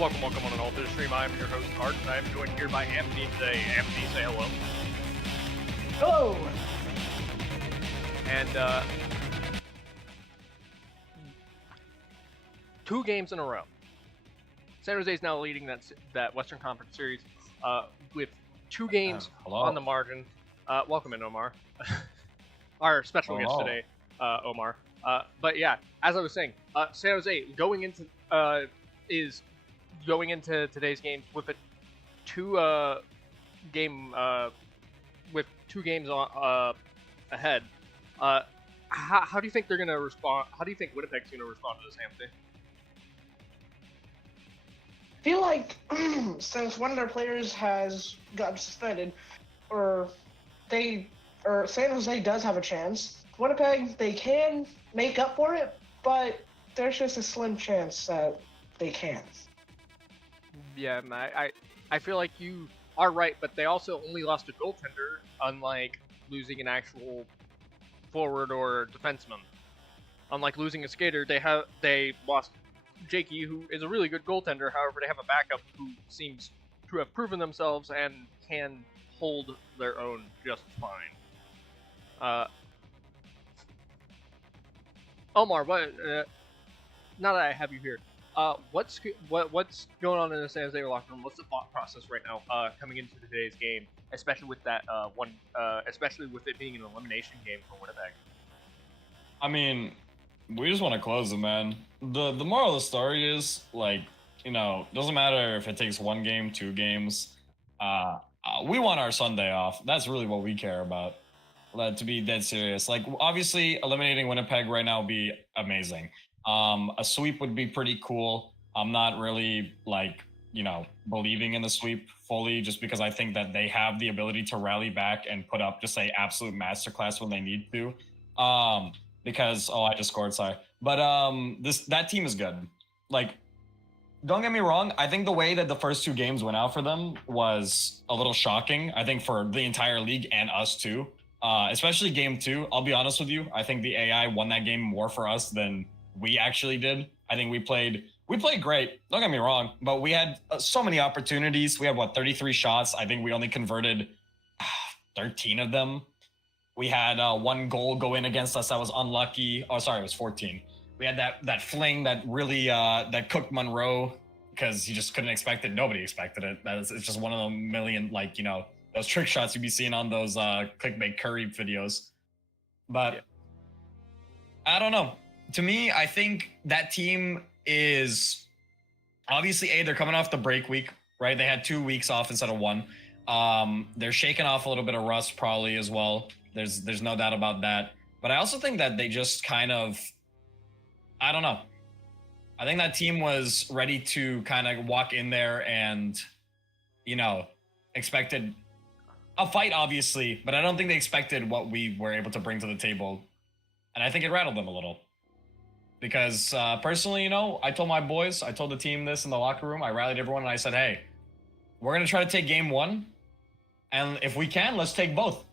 Welcome one and all to the stream. I am your host, Art, and I am joined here by Anthony today. Anthony, say hello. Hello! And, 2 games in a row. San Jose is now leading that Western Conference series with 2 games on the margin. Welcome in, Omar. Our special guest today, Omar. But yeah, as I was saying, San Jose going into today's games with a 2 games ahead. How do you think they're gonna respond? How do you think Winnipeg's gonna respond to this, Anthony? I feel like since one of their players has gotten suspended, or San Jose does have a chance. Winnipeg, they can make up for it, but there's just a slim chance that they can't. Yeah, I feel like you are right, but they also only lost a goaltender, unlike losing an actual forward or defenseman. Unlike losing a skater, they lost Jakey, who is a really good goaltender. However, they have a backup who seems to have proven themselves and can hold their own just fine. Omar, now that I have you here, what's going on in the San Jose locker room? What's the thought process right now, coming into today's game, especially with that especially with it being an elimination game for Winnipeg? I mean, we just want to close it, man. The moral of the story is, like, doesn't matter if it takes 1 game, 2 games. We want our Sunday off. That's really what we care about. To be dead serious. Like, obviously, eliminating Winnipeg right now would be amazing. A sweep would be pretty cool. I'm not really, believing in the sweep fully, just because I think that they have the ability to rally back and put up just a absolute masterclass when they need to. Because I just scored, sorry. But that team is good. Like, don't get me wrong, I think the way that the first 2 games went out for them was a little shocking, I think, for the entire league and us too. Especially game 2, I'll be honest with you. I think the AI won that game more for us than we actually did. I think we played great, don't get me wrong, but we had so many opportunities. We had, 33 shots. I think we only converted 13 of them. We had 1 goal go in against us that was unlucky. Oh, sorry, it was 14. We had that fling that really that cooked Monroe because he just couldn't expect it. Nobody expected it. It's just one of the million, those trick shots you'd be seeing on those clickbait Curry videos. But yeah. I don't know. To me, I think that team is obviously they're coming off the break week, right? They had 2 weeks off instead of 1. They're shaking off a little bit of rust probably as well. There's no doubt about that. But I also think that they just kind of, I don't know. I think that team was ready to kind of walk in there and, expected a fight, obviously, but I don't think they expected what we were able to bring to the table. And I think it rattled them a little. Because personally, I told my boys, I told the team this in the locker room, I rallied everyone and I said, hey, we're going to try to take game 1. And if we can, let's take both.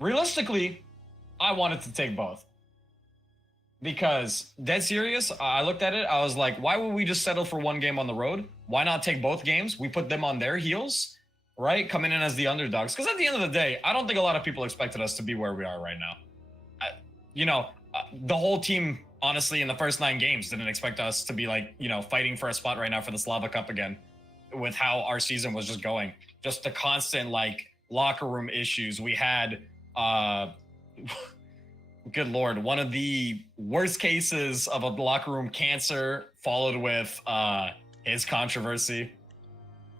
Realistically, I wanted to take both. Because, dead serious, I looked at it, I was like, why would we just settle for 1 game on the road? Why not take both games? We put them on their heels, right? Coming in as the underdogs. Because at the end of the day, I don't think a lot of people expected us to be where we are right now. The whole team, honestly, in the first 9 games didn't expect us to be fighting for a spot right now for the Slava Cup again, with how our season was just going. Just the constant, locker room issues. We had, good Lord, one of the worst cases of a locker room cancer, followed with his controversy.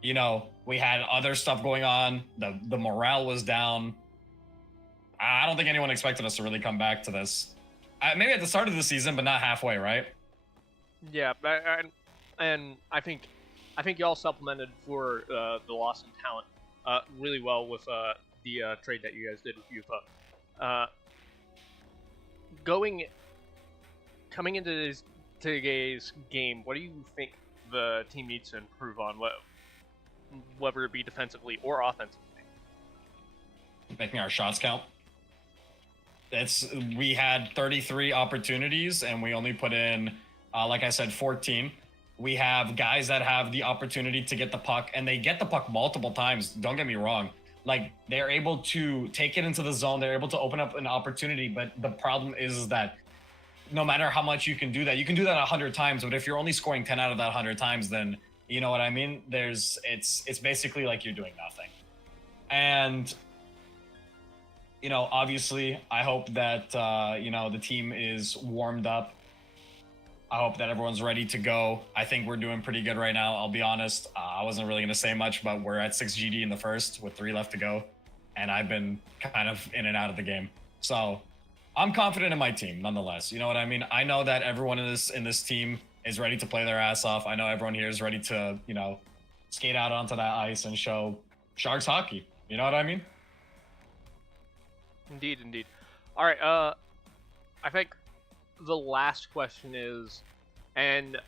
We had other stuff going on. The morale was down. I don't think anyone expected us to really come back to this. Maybe at the start of the season, but not halfway, right? Yeah, and I think y'all supplemented for the loss in talent really well with the trade that you guys did with UFA. Coming into today's game, what do you think the team needs to improve on, whether it be defensively or offensively? Making our shots count. We had 33 opportunities and we only put in, like I said, 14. We have guys that have the opportunity to get the puck, and they get the puck multiple times. Don't get me wrong. Like, they're able to take it into the zone. They're able to open up an opportunity. But the problem is that no matter how much you can do that 100 times. But if you're only scoring 10 out of that 100 times, then you know what I mean? It's basically like you're doing nothing. And, you know, obviously, I hope that, you know, the team is warmed up. I hope that everyone's ready to go. I think we're doing pretty good right now. I'll be honest. I wasn't really going to say much, but we're at 6 GD in the first with 3 left to go. And I've been kind of in and out of the game. So I'm confident in my team nonetheless. You know what I mean? I know that everyone in this team is ready to play their ass off. I know everyone here is ready to, you know, skate out onto that ice and show Sharks hockey. You know what I mean? Indeed, indeed. All right. I think the last question is, and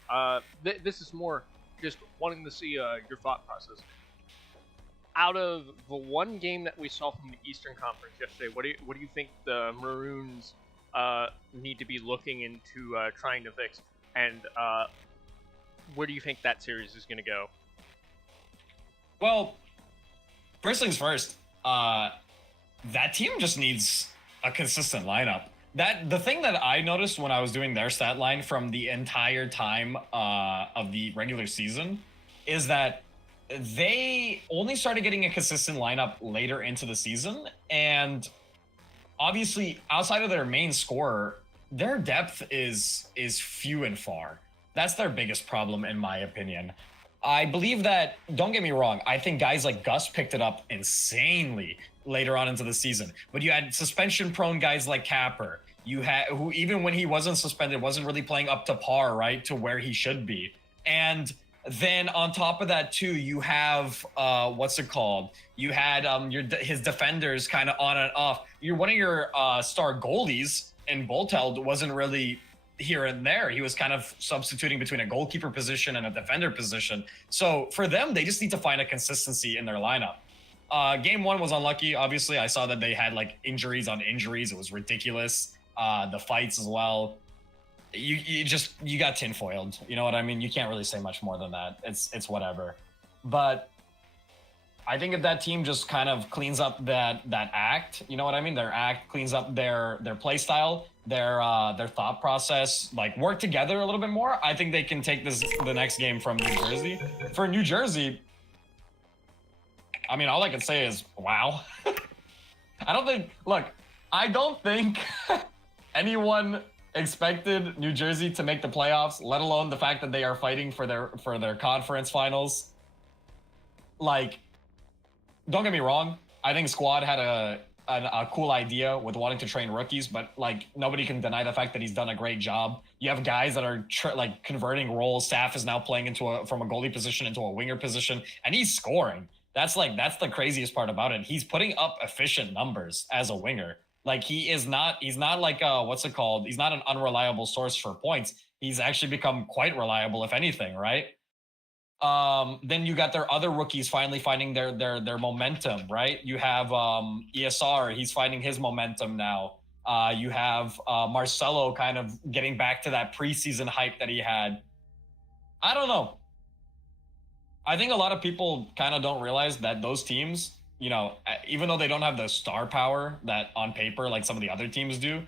this is more just wanting to see your thought process. Out of the one game that we saw from the Eastern Conference yesterday, what do you think the Maroons need to be looking into trying to fix, and where do you think that series is going to go? Well, first things first. That team just needs a consistent lineup. The thing that I noticed when I was doing their stat line from the entire time of the regular season is that they only started getting a consistent lineup later into the season. And obviously, outside of their main scorer, their depth is few and far. That's their biggest problem, in my opinion. I believe that, don't get me wrong, I think guys like Gus picked it up insanely later on into the season. But you had suspension-prone guys like Capper, who even when he wasn't suspended, wasn't really playing up to par, right, to where he should be. And then on top of that, too, you have, what's it called? You had his defenders kind of on and off. One of your star goalies in Bolteld wasn't really here and there. He was kind of substituting between a goalkeeper position and a defender position. So for them, they just need to find a consistency in their lineup. Game 1 was unlucky. Obviously, I saw that they had like injuries on injuries. It was ridiculous. The fights as well. You got tinfoiled. You know what I mean? You can't really say much more than that. It's whatever. But I think if that team just kind of cleans up that act, you know what I mean? Their act cleans up their play style, their thought process, like work together a little bit more. I think they can take the next game from New Jersey. For New Jersey, I mean, all I can say is wow. I don't think anyone expected New Jersey to make the playoffs, let alone the fact that they are fighting for their conference finals. Like, don't get me wrong, I think Squad had a cool idea with wanting to train rookies, but like nobody can deny the fact that he's done a great job. You have guys that are like converting roles. Staff is now playing from a goalie position into a winger position, and he's scoring. That's the craziest part about it. He's putting up efficient numbers as a winger. Like he's not like what's it called? He's not an unreliable source for points. He's actually become quite reliable, if anything, right? Then you got their other rookies finally finding their momentum, right? You have ESR, he's finding his momentum now. You have Marcelo kind of getting back to that preseason hype that he had. I don't know. I think a lot of people kind of don't realize that those teams, you know, even though they don't have the star power that on paper like some of the other teams do,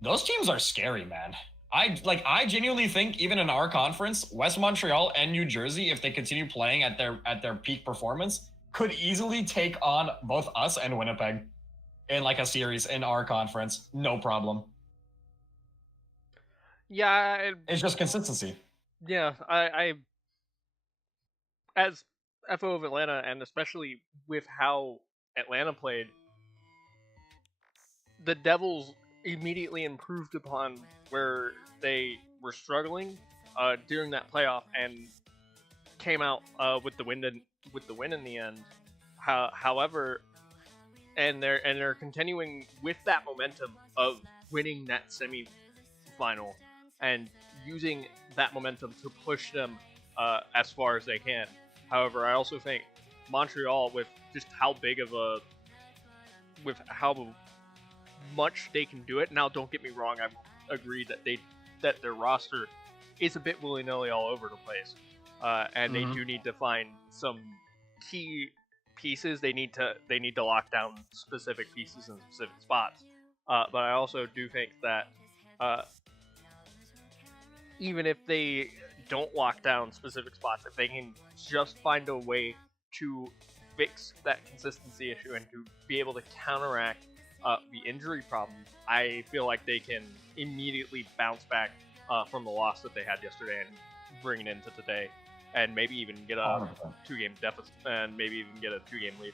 those teams are scary, man. I genuinely think even in our conference, West Montreal and New Jersey, if they continue playing at their peak performance, could easily take on both us and Winnipeg in like a series in our conference. No problem. Yeah, it's just consistency. Yeah, I as FO of Atlanta, and especially with how Atlanta played, the Devils immediately improved upon where they were struggling during that playoff and came out with the win in the end. However, and they're continuing with that momentum of winning that semi-final and using that momentum to push them as far as they can. However, I also think Montreal, with just how much they can do it. Now, don't get me wrong. I agree that their roster is a bit willy-nilly all over the place, and they do need to find some key pieces. They need to lock down specific pieces in specific spots. But I also do think that even if they don't lock down specific spots, if they can just find a way to fix that consistency issue and to be able to counteract the injury problem, I feel like they can immediately bounce back from the loss that they had yesterday and bring it into today, and maybe even get a 2-game deficit, and maybe even get a 2-game lead.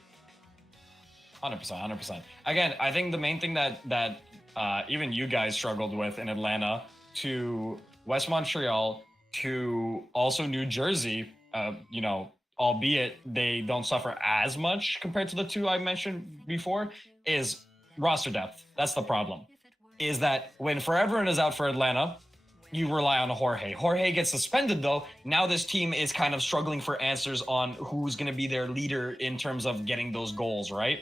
100%. Again, I think the main thing that even you guys struggled with in Atlanta to West Montreal to also New Jersey, albeit they don't suffer as much compared to the two I mentioned before, is roster depth. That's the problem. Is that when Forever is out for Atlanta, you rely on Jorge. Jorge gets suspended though. Now this team is kind of struggling for answers on who's going to be their leader in terms of getting those goals, right?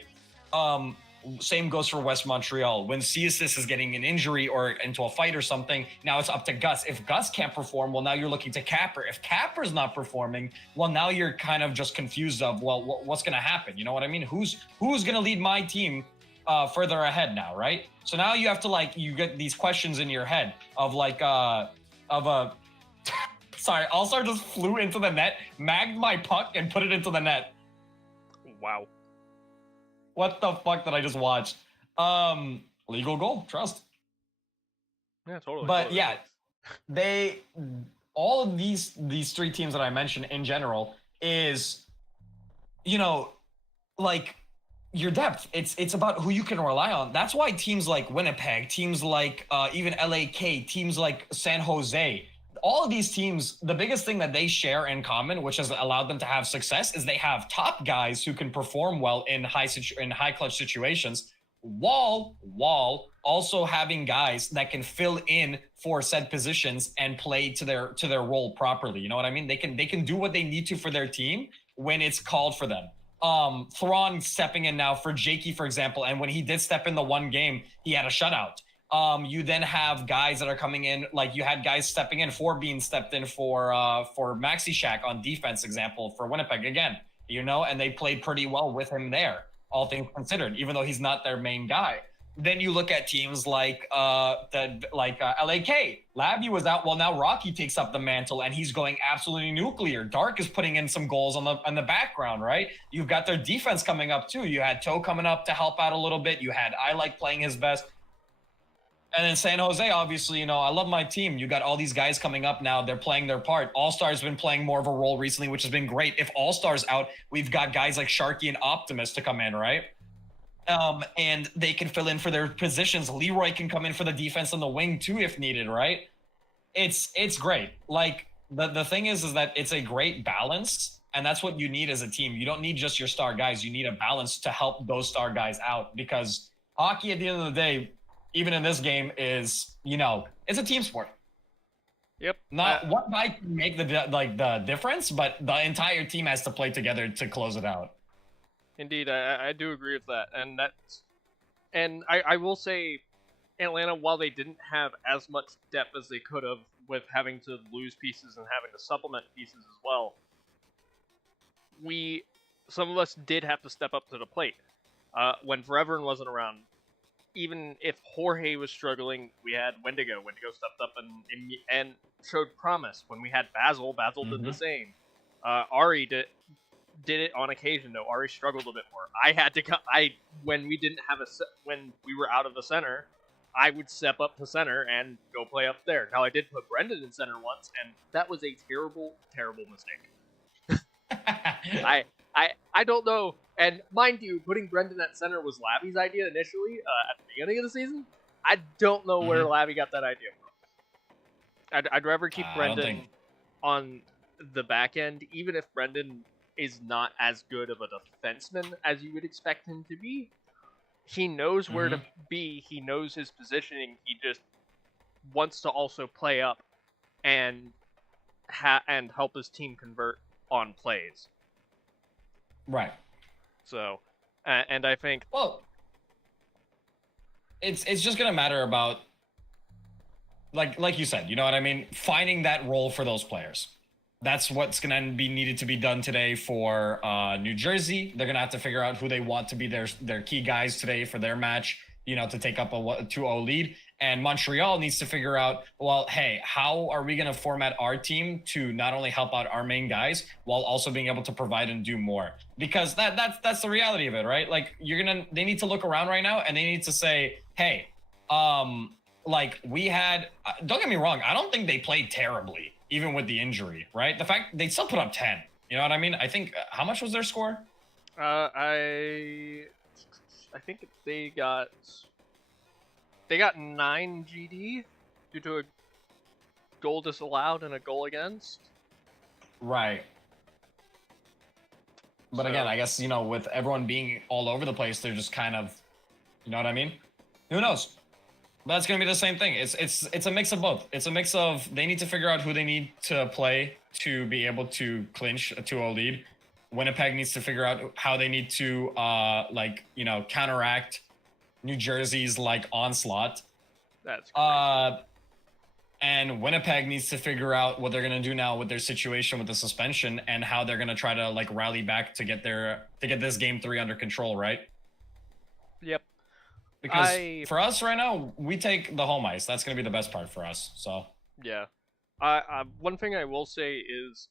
Same goes for West Montreal. When Ciasis is getting an injury or into a fight or something, now it's up to Gus. If Gus can't perform, well, now you're looking to Capper. If Capper's not performing, well, now you're kind of just confused of, well, what's going to happen? You know what I mean? Who's going to lead my team further ahead now, right? So now you have to, you get these questions in your head of sorry, All-Star just flew into the net, magged my puck, and put it into the net. Wow. What the fuck did I just watch? Legal goal, trust. Yeah, totally. But totally. yeah, all of these 3 teams that I mentioned in general is, your depth. It's about who you can rely on. That's why teams like Winnipeg, teams like even LAK, teams like San Jose, all of these teams, the biggest thing that they share in common, which has allowed them to have success, is they have top guys who can perform well in high clutch situations, while also having guys that can fill in for said positions and play to their role properly. You know what I mean? They can do what they need to for their team when it's called for them. Thrawn stepping in now for Jakey, for example, and when he did step in the one game, he had a shutout. You then have guys that are coming in, like you had guys stepping in. Bean stepped in for Maxi Shack on defense, example, for Winnipeg again, and they played pretty well with him there, all things considered, even though he's not their main guy. Then you look at teams like LAK. Labby was out. Well, now Rocky takes up the mantle and he's going absolutely nuclear. Dark is putting in some goals on the background, right? You've got their defense coming up too. You had Toe coming up to help out a little bit. You had I Like playing his best. And then San Jose, obviously, I love my team. You got all these guys coming up now. They're playing their part. All-Star's been playing more of a role recently, which has been great. If All-Star's out, we've got guys like Sharky and Optimus to come in, right? And they can fill in for their positions. Leroy can come in for the defense on the wing too if needed, right? It's great. The thing is that it's a great balance, and that's what you need as a team. You don't need just your star guys. You need a balance to help those star guys out, because hockey at the end of the day, even in this game, is, it's a team sport. Yep. Not one guy can make the difference, but the entire team has to play together to close it out. Indeed, I do agree with that, and I will say, Atlanta, while they didn't have as much depth as they could have with having to lose pieces and having to supplement pieces as well, some of us did have to step up to the plate. When Forever wasn't around, even if Jorge was struggling, we had Wendigo. Wendigo stepped up and showed promise. When we had Basil did the same. Ari did it on occasion, though. Ari struggled a bit more. I had to when we were out of the center, I would step up to center and go play up there. Now, I did put Brendan in center once, and that was a terrible, terrible mistake. I don't know. And mind you, putting Brendan at center was Labby's idea initially at the beginning of the season. I don't know where Labby got that idea from. I'd rather keep Brendan on the back end, even if Brendan is not as good of a defenseman as you would expect him to be. He knows where to be. He knows his positioning. He just wants to also play up and help his team convert on plays. Right. So, and I think, well, it's just gonna matter about like you said, you know what I mean? Finding that role for those players. That's what's going to be needed to be done today for New Jersey. They're going to have to figure out who they want to be their key guys today for their match, you know, to take up a 2-0 lead. And Montreal needs to figure out, well, hey, how are we going to format our team to not only help out our main guys while also being able to provide and do more? Because that's the reality of it, right? Like they need to look around right now and they need to say, hey, like we had, don't get me wrong, I don't think they played terribly, even with the injury, right? The fact they still put up 10, you know what I mean? I think, how much was their score? I think they got 9 GD due to a goal disallowed and a goal against. Right. But again, I guess, you know, with everyone being all over the place, they're just kind of, you know what I mean? Who knows? But that's going to be the same thing. It's a mix of both. It's a mix of they need to figure out who they need to play to be able to clinch a 2-0 lead. Winnipeg needs to figure out how they need to, like, you know, counteract New Jersey's, like, onslaught. That's crazy. And Winnipeg needs to figure out what they're going to do now with their situation with the suspension and how they're going to try to, like, rally back to get this game 3 under control, right? Yep. Because for us right now, we take the home ice. That's going to be the best part for us. So yeah. One thing I will say is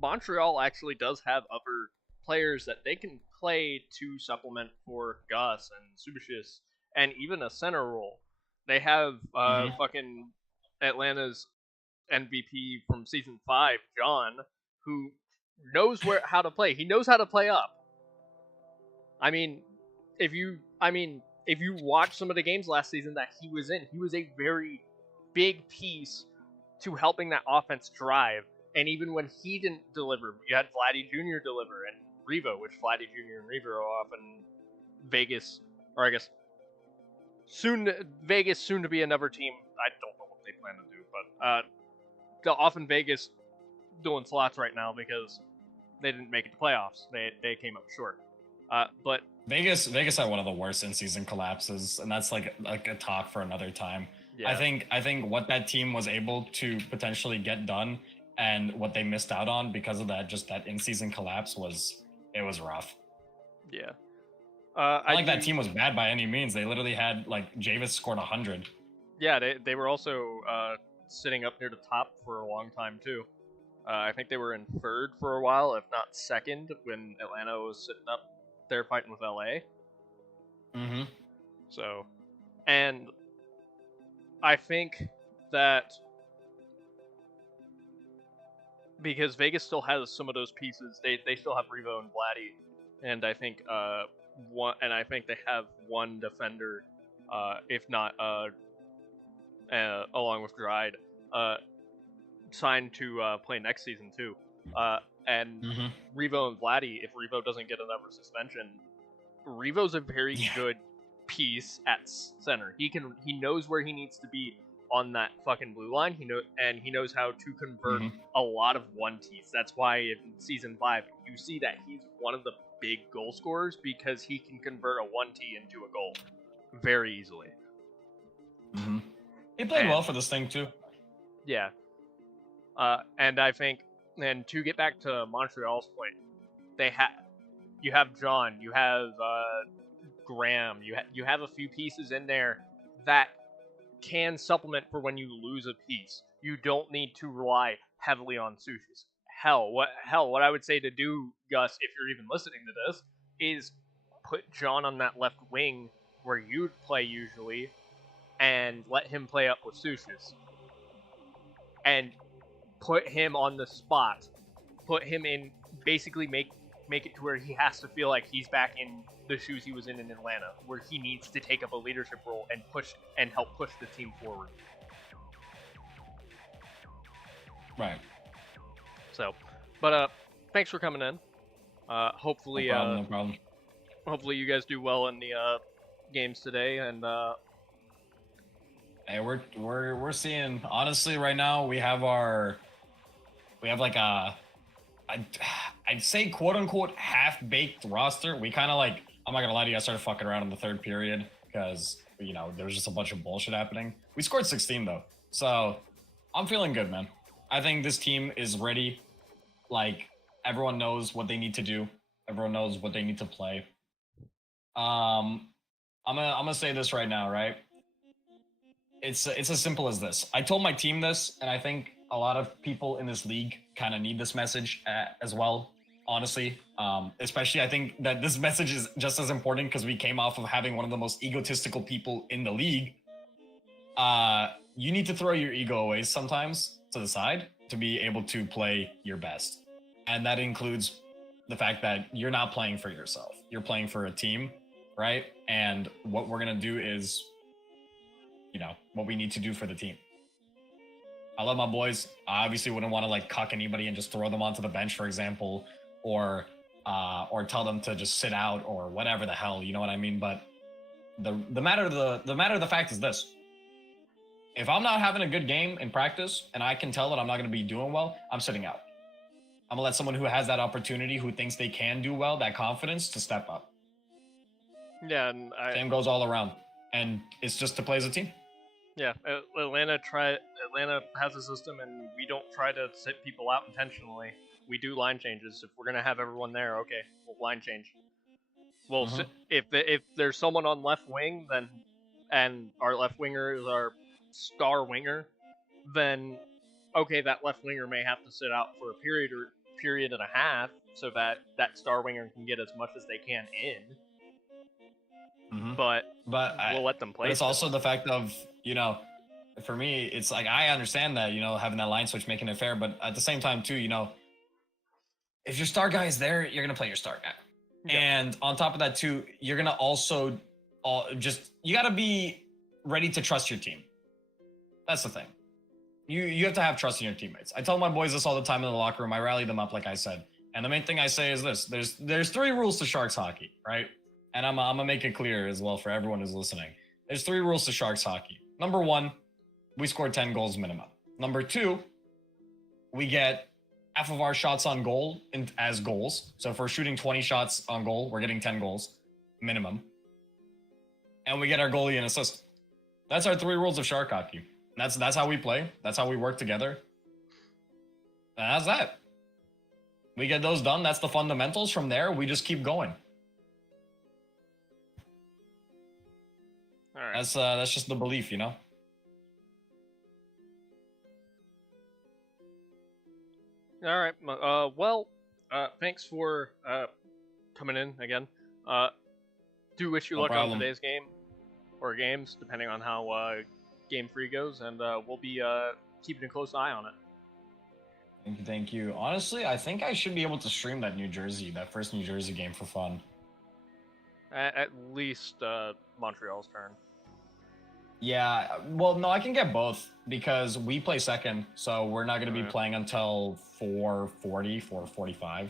Montreal actually does have other players that they can play to supplement for Gus and Subashis and even a center role. They have fucking Atlanta's MVP from season 5, John, who knows how to play. He knows how to play up. I mean, if you watch some of the games last season that he was in, he was a very big piece to helping that offense drive. And even when he didn't deliver, you had Vladdy Jr. deliver and Revo, which Vladdy Jr. and Revo are often Vegas, or I guess Vegas soon to be another team. I don't know what they plan to do, but they're often Vegas doing slots right now because they didn't make it to playoffs. They came up short. But Vegas had one of the worst in-season collapses, and that's like a talk for another time. Yeah. I think what that team was able to potentially get done and what they missed out on because of that in-season collapse was rough. Yeah. I think that team was bad by any means. They literally had, like, Javis scored 100. Yeah, they were also sitting up near the top for a long time too. I think they were in third for a while, if not second, when Atlanta was sitting up there fighting with LA. Mm-hmm. So, and I think that because Vegas still has some of those pieces, they still have Revo and Vladdy, and I think they have one defender, if not along with Dryde, signed to play next season too. And Revo and Vladdy, if Revo doesn't get another suspension, Revo's a very good piece at center. He knows where he needs to be on that fucking blue line. He knows how to convert a lot of 1-Ts. That's why in season 5 you see that he's one of the big goal scorers because he can convert a 1-T into a goal very easily. He played well for this thing too. Yeah. And I think, and to get back to Montreal's point, you have John, you have Graham, you have a few pieces in there that can supplement for when you lose a piece. You don't need to rely heavily on Sushis. What I would say to do, Gus, if you're even listening to this, is put John on that left wing where you'd play usually, and let him play up with Sushis. And put him on the spot. Put him in, basically make it to where he has to feel like he's back in the shoes he was in Atlanta, where he needs to take up a leadership role and help push the team forward. Right. So, but thanks for coming in. Hopefully, no problem. Hopefully you guys do well in the games today, and hey, we're seeing, honestly, right now we have like I'd say quote unquote half-baked roster. We kind of, like, I'm not gonna lie to you, I started fucking around in the third period because, you know, there was just a bunch of bullshit happening. We scored 16 though, So I'm feeling good, man. I think this team is ready. Like, everyone knows what they need to do. Everyone knows what they need to play. I'm gonna say this right now, right? It's as simple as this. I told my team this, and I think a lot of people in this league kind of need this message as well. Honestly, especially I think that this message is just as important because we came off of having one of the most egotistical people in the league. You need to throw your ego away sometimes to the side to be able to play your best, and that includes the fact that you're not playing for yourself. You're playing for a team, right? And what we're gonna do is, what we need to do for the team. I love my boys. I obviously wouldn't want to like cuck anybody and just throw them onto the bench, for example, or tell them to just sit out or whatever the hell, you know what I mean? But the matter of the fact is this: if I'm not having a good game in practice and I can tell that I'm not going to be doing well, I'm sitting out. I'm gonna let someone who has that opportunity, who thinks they can do well, that confidence, to step up. Yeah, and Same goes all around, and it's just to play as a team. Yeah, Atlanta has a system, and we don't try to sit people out intentionally. We do line changes. If we're gonna have everyone there, okay, we'll line change. Well, if there's someone on left wing, then and our left winger is our star winger, then okay, that left winger may have to sit out for a period and a half, so that star winger can get as much as they can in. But we'll let them play. But it's also the fact of, for me, it's like I understand that, having that line switch, making it fair, but at the same time too, if your star guy is there, you're gonna play your star guy. Yeah. And on top of that too, you're gonna also you gotta be ready to trust your team. That's the thing. You have to have trust in your teammates. I tell my boys this all the time in the locker room. I rally them up, like I said. And the main thing I say is this: there's 3 rules to Sharks hockey, right? And I'm gonna make it clear as well for everyone who's listening. There's 3 rules to Sharks hockey. Number 1, we score 10 goals minimum. Number 2, we get half of our shots on goal as goals. So if we're shooting 20 shots on goal, we're getting 10 goals minimum. And we get our goalie an assist. That's our 3 rules of Shark hockey. That's how we play. That's how we work together. And that's that. We get those done. That's the fundamentals. From there, we just keep going. All right. That's just the belief, All right. Thanks for coming in again. Do wish you luck on today's game or games, depending on how Game 3 goes, and we'll be keeping a close eye on it. Thank you. Honestly, I think I should be able to stream that first New Jersey game for fun. At least Montreal's turn. Yeah, well, no, I can get both because we play second, so we're not going to be playing until 4:40, 4:45.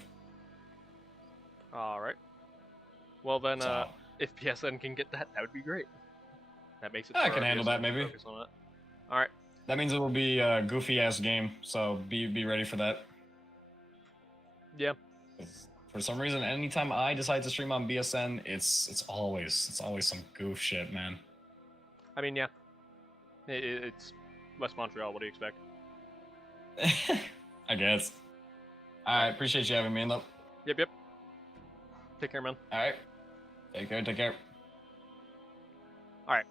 All right. Well, then, if PSN can get that would be great. That makes it. I can handle that, maybe. All right. That means it will be a goofy-ass game, so be ready for that. Yeah. For some reason, anytime I decide to stream on BSN, it's always some goof shit, man. I mean, yeah. It's West Montreal. What do you expect? I guess. All right. Appreciate you having me in, though. Yep. Take care, man. All right. Take care. All right.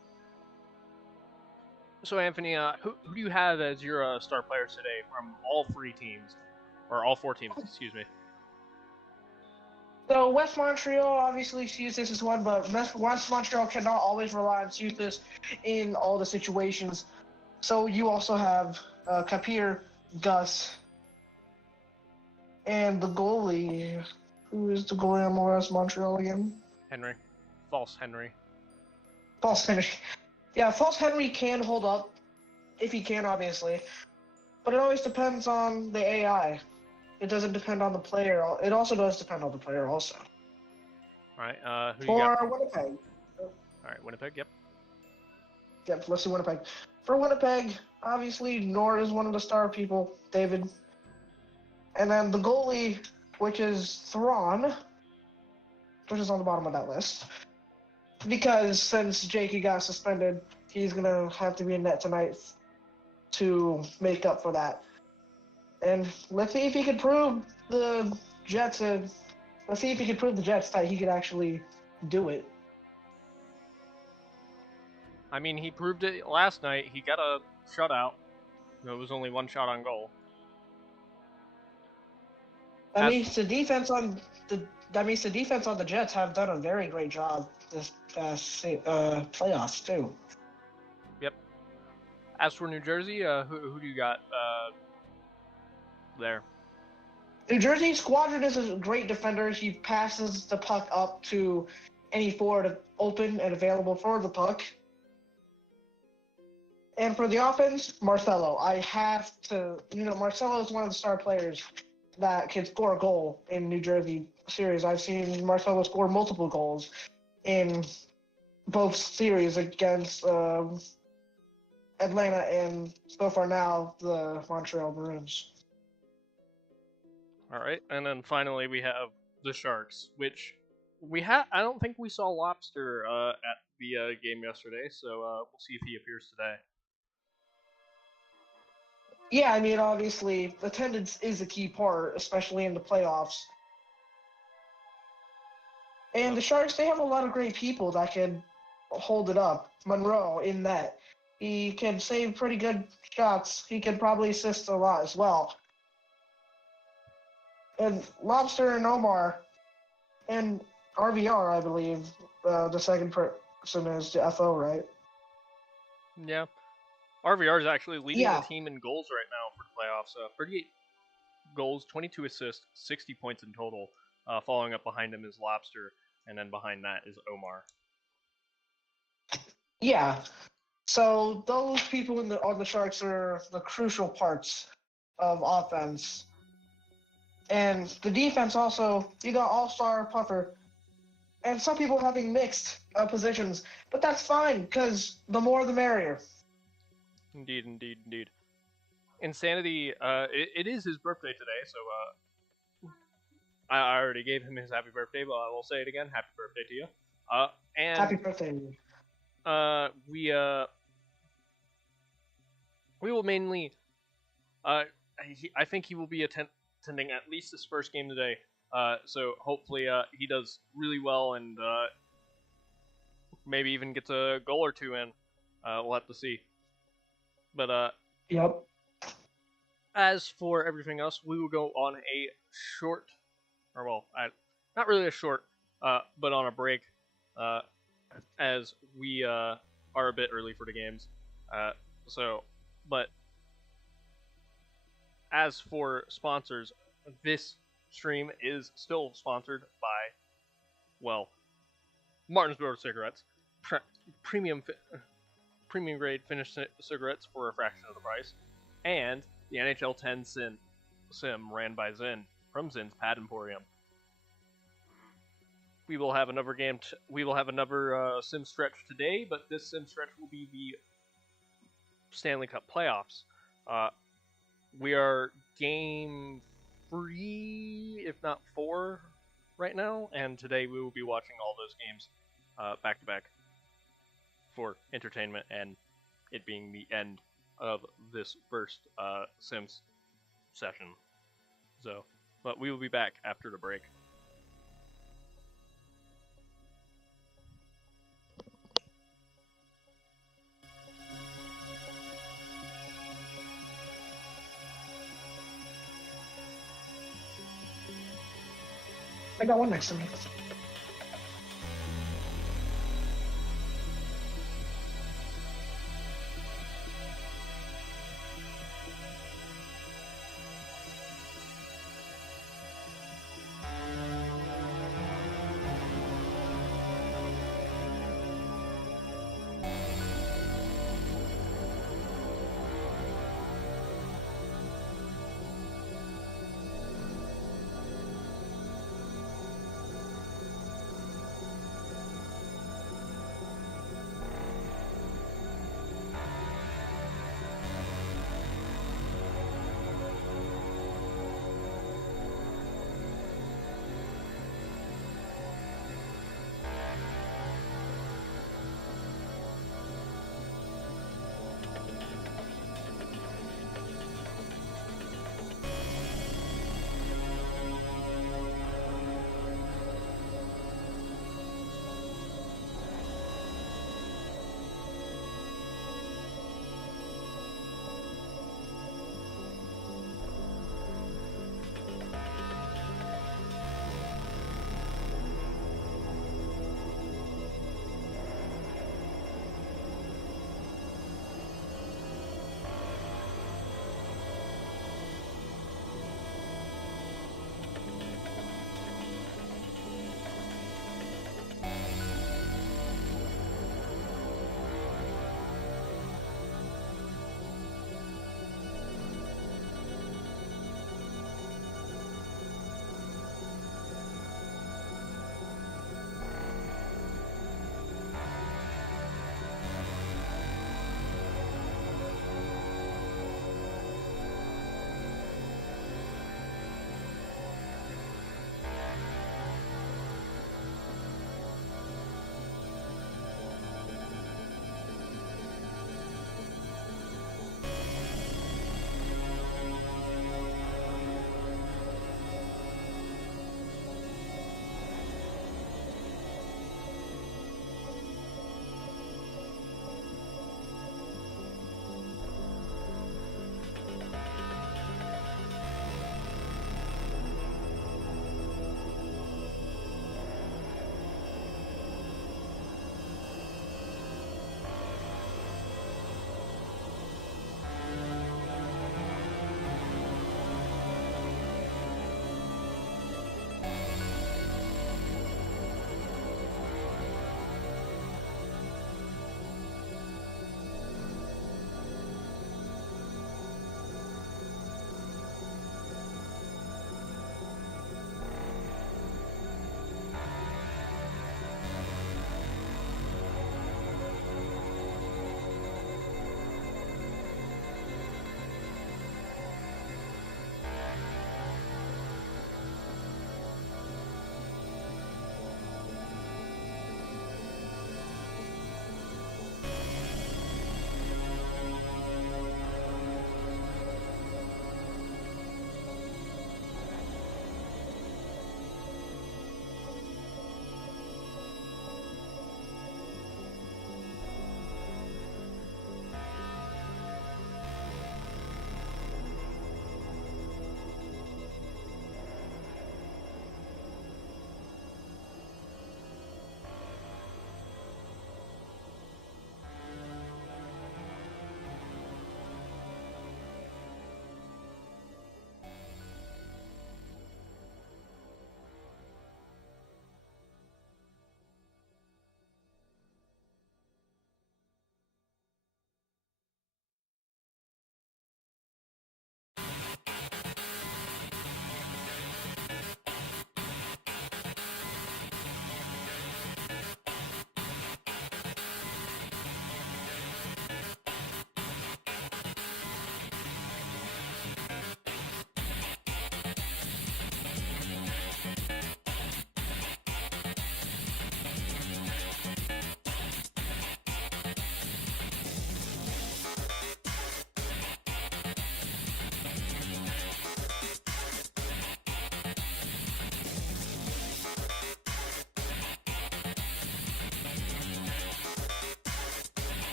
So, Anthony, who do you have as your star players today from all 3 teams? Or all 4 teams, excuse me. So West Montreal obviously sees this as one, but West Montreal cannot always rely on Suthis in all the situations. So you also have Kapir, Gus, and the goalie. Who is the goalie on West Montreal again? Henry. False Henry. Yeah, False Henry can hold up, if he can, obviously. But it always depends on the AI. It doesn't depend on the player. It also does depend on the player also. All right, who for you got? Winnipeg. All right, Winnipeg, yep. Yep, let's see Winnipeg. For Winnipeg, obviously, Nord is one of the star people, David. And then the goalie, which is Thrawn, which is on the bottom of that list. Because since Jakey got suspended, he's going to have to be in net tonight. to make up for that. And let's see if he could prove the Jets. Let's see if he could prove the Jets that he could actually do it. I mean, he proved it last night. He got a shutout. It was only one shot on goal. That means the defense on the Jets have done a very great job this past playoffs too. Yep. As for New Jersey, who do you got there? New Jersey Squadron is a great defender. He passes the puck up to any forward open and available for the puck. And for the offense, Marcelo. I have to, Marcelo is one of the star players that can score a goal in New Jersey series. I've seen Marcelo score multiple goals in both series against Atlanta and so far now the Montreal Maroons. All right, and then finally we have the Sharks, which I don't think we saw Lobster at the game yesterday, so we'll see if he appears today. Yeah, I mean, obviously, attendance is a key part, especially in the playoffs. And the Sharks, they have a lot of great people that can hold it up. Monroe in net. He can save pretty good shots. He can probably assist a lot as well. And Lobster and Omar and RVR, I believe, the second person is the FO, right? Yeah. RVR is actually leading the team in goals right now for the playoffs. 38 goals, 22 assists, 60 points in total. Following up behind him is Lobster, and then behind that is Omar. Yeah. So those people on the Sharks are the crucial parts of offense. And the defense also, you got all-star Puffer, and some people having mixed positions, but that's fine because the more the merrier. Indeed. Insanity, it is his birthday today, so I already gave him his happy birthday, but I will say it again, happy birthday to you. And happy birthday. We will mainly, I think he will be attending at least his first game today, so hopefully he does really well and maybe even gets a goal or two in. We'll have to see. But yep. As for everything else, we will go on a short, not really a short, but on a break, as we are a bit early for the games. But as for sponsors, this stream is still sponsored by, Martinsboro Cigarettes, premium grade finished cigarettes for a fraction of the price, and the NHL 10 sim ran by Zinn from Zinn's Pad Emporium. We will have another sim stretch today, but this sim stretch will be the Stanley Cup playoffs. We are game 3, if not 4, right now, and today we will be watching all those games back to back for entertainment and it being the end of this first Sims session. But we will be back after the break. I got one next to me.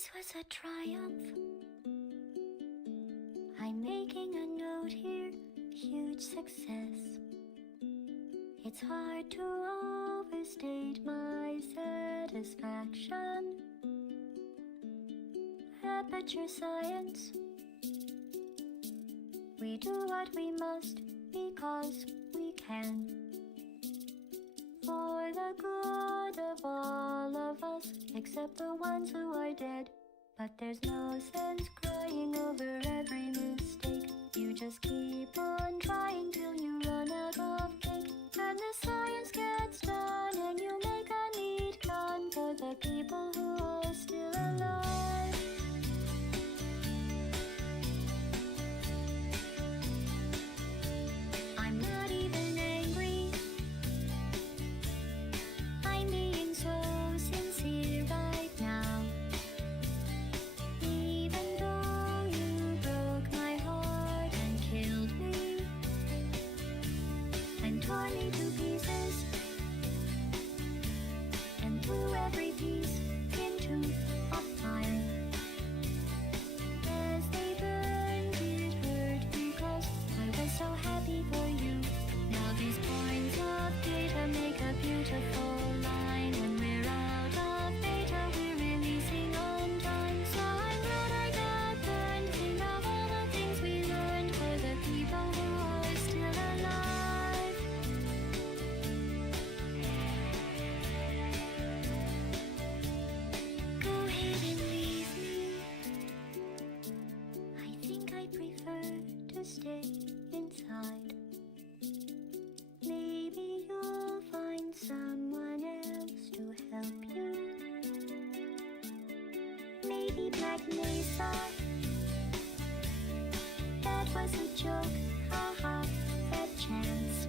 This was a triumph. I'm making a note here, huge success. It's hard to overstate my satisfaction. Aperture science. We do what we must because we can. For the good of all of us, except the ones who are dead. But there's no sense crying over every mistake. You just keep on trying till you run out of cake. And the science gets done and you make a neat gun for the people who are still alive. I'm not even angry. I'm being so sincere right now. Even though you broke my heart and killed me and tore me to pieces and threw every piece into a fire. As they burned, it hurt because I was so happy for you. Now these points of data make a beautiful line. When we're out of data, we're releasing on time. So I'm glad I got burned. Think of all the things we learned for the people who are still alive. Go ahead and leave me. I think I prefer to stay inside. Maybe you'll find someone else to help you. Maybe Black Mesa. That was a joke, haha, that chance.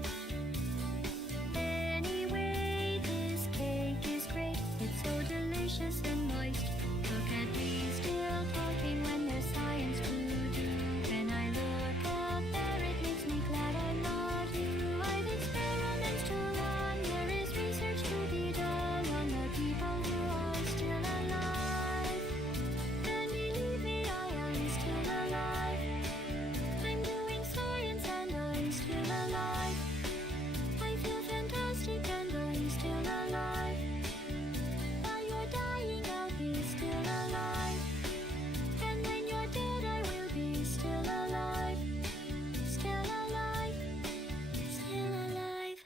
Anyway, this cake is great. It's so delicious and moist. Look at me still talking when there's science to do. When I look up there, it makes me glad I'm not you. I've experiments to run. There is research to be done on the people who are still alive. And believe me, I am still alive. I'm doing science and I'm still alive. I feel fantastic and I'm still alive. While you're dying, I'll be still alive. And when you're dead, I will be still alive. Still alive. Still alive.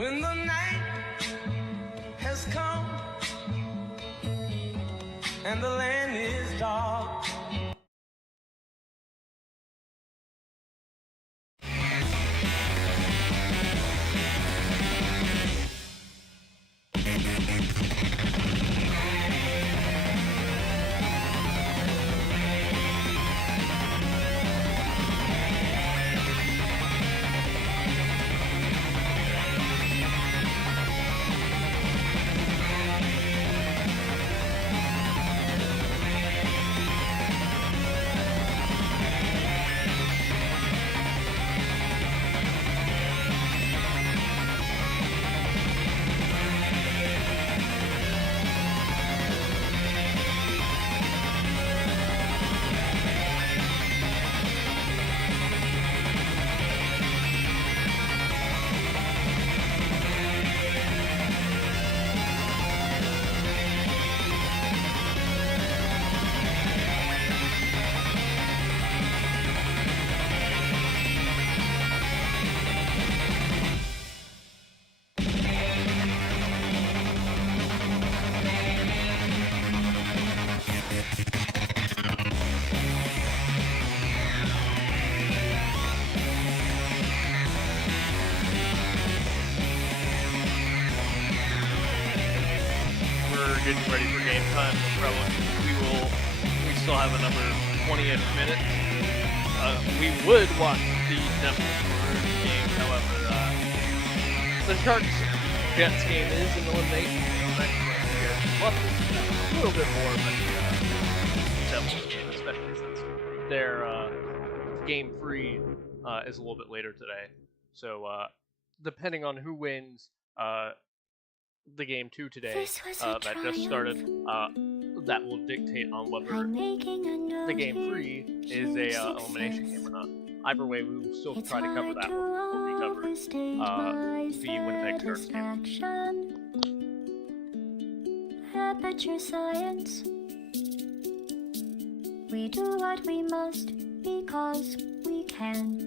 When the night has come and the land is dark, getting ready for game time. We still have another 20-ish minutes. We would watch the Devils game, however, the Sharks Jets game is an elimination. Well, a little bit more than the Devils game, especially since their game 3 is a little bit later today. So depending on who wins the game 2 today that just started, that will dictate on whether the game 3 is a elimination game or not. Either way, we will still try to cover that one before we cover the Winnipeg Sharks game. Aperture science. We do what we must because we can.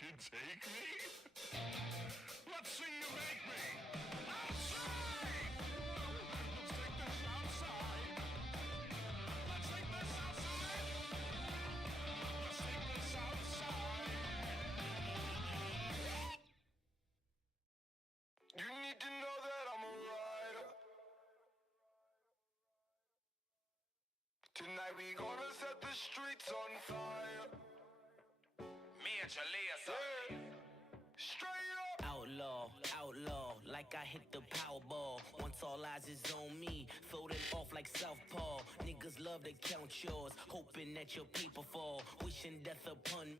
can take me? Let's see you make me. Outside! Let's take this outside. Let's take this outside. Let's take this outside. You need to know that I'm a rider. Tonight we gonna set the streets on fire. Major laser. Straight up. Outlaw, outlaw, like I hit the Powerball. Once all eyes is on me, folded off like Southpaw. Niggas love to count yours, hoping that your people fall, wishing death upon me.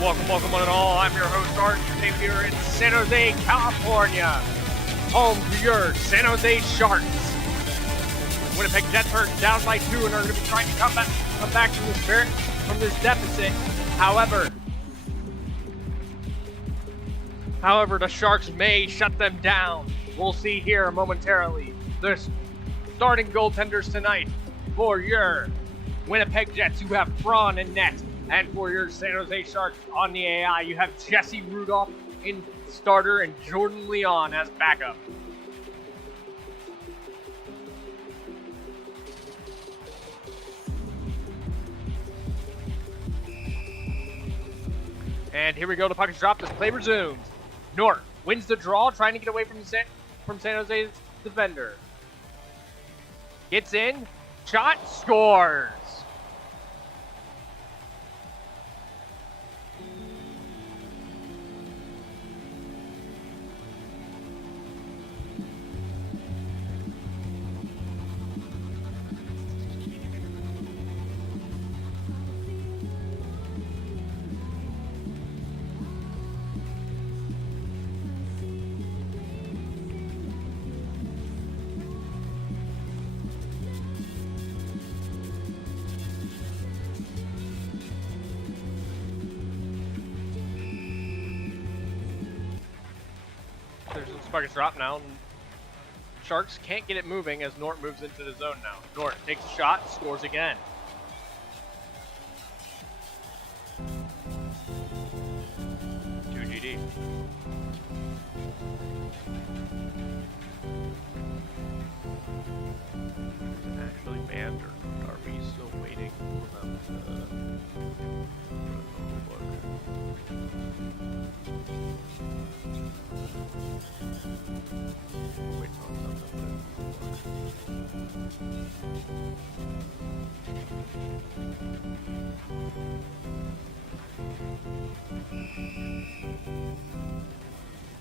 Welcome one and all. I'm your host, Art, today here in San Jose, California, home to your San Jose Sharks. Winnipeg Jets are down by 2 and are going to be trying to come back from this deficit. However, the Sharks may shut them down. We'll see here momentarily. The starting goaltenders tonight for your Winnipeg Jets, you have Braun in net. And for your San Jose Sharks on the AI, you have Jesse Rudolph in starter and Jordan Leon as backup. And here we go, the puck is dropped as play resumes. Nort wins the draw, trying to get away from San Jose's defender. Gets in, shot, scores! There's some sparks drop now. And Sharks can't get it moving as Nort moves into the zone now. Nort takes a shot, scores again. GD. Is it actually banned, or are we still waiting for them to wait on something?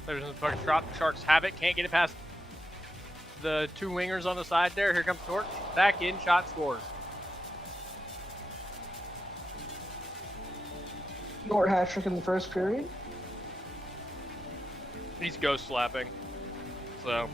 There's a puck drop. The Sharks have it. Can't get it past the two wingers on the side there. Here comes Torch. Back in. Shot, scores. Nort hat trick in the first period. He's ghost slapping. So.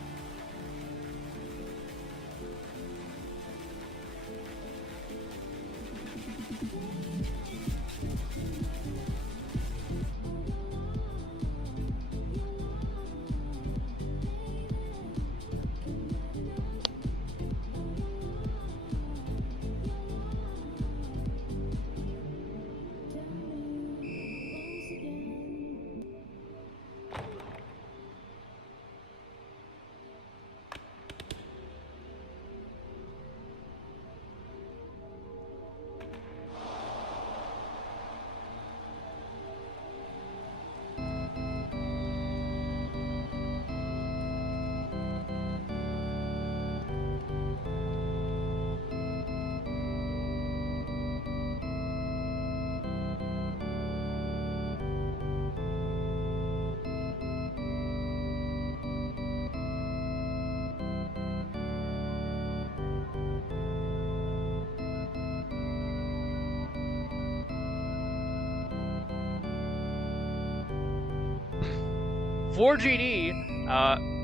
For GD,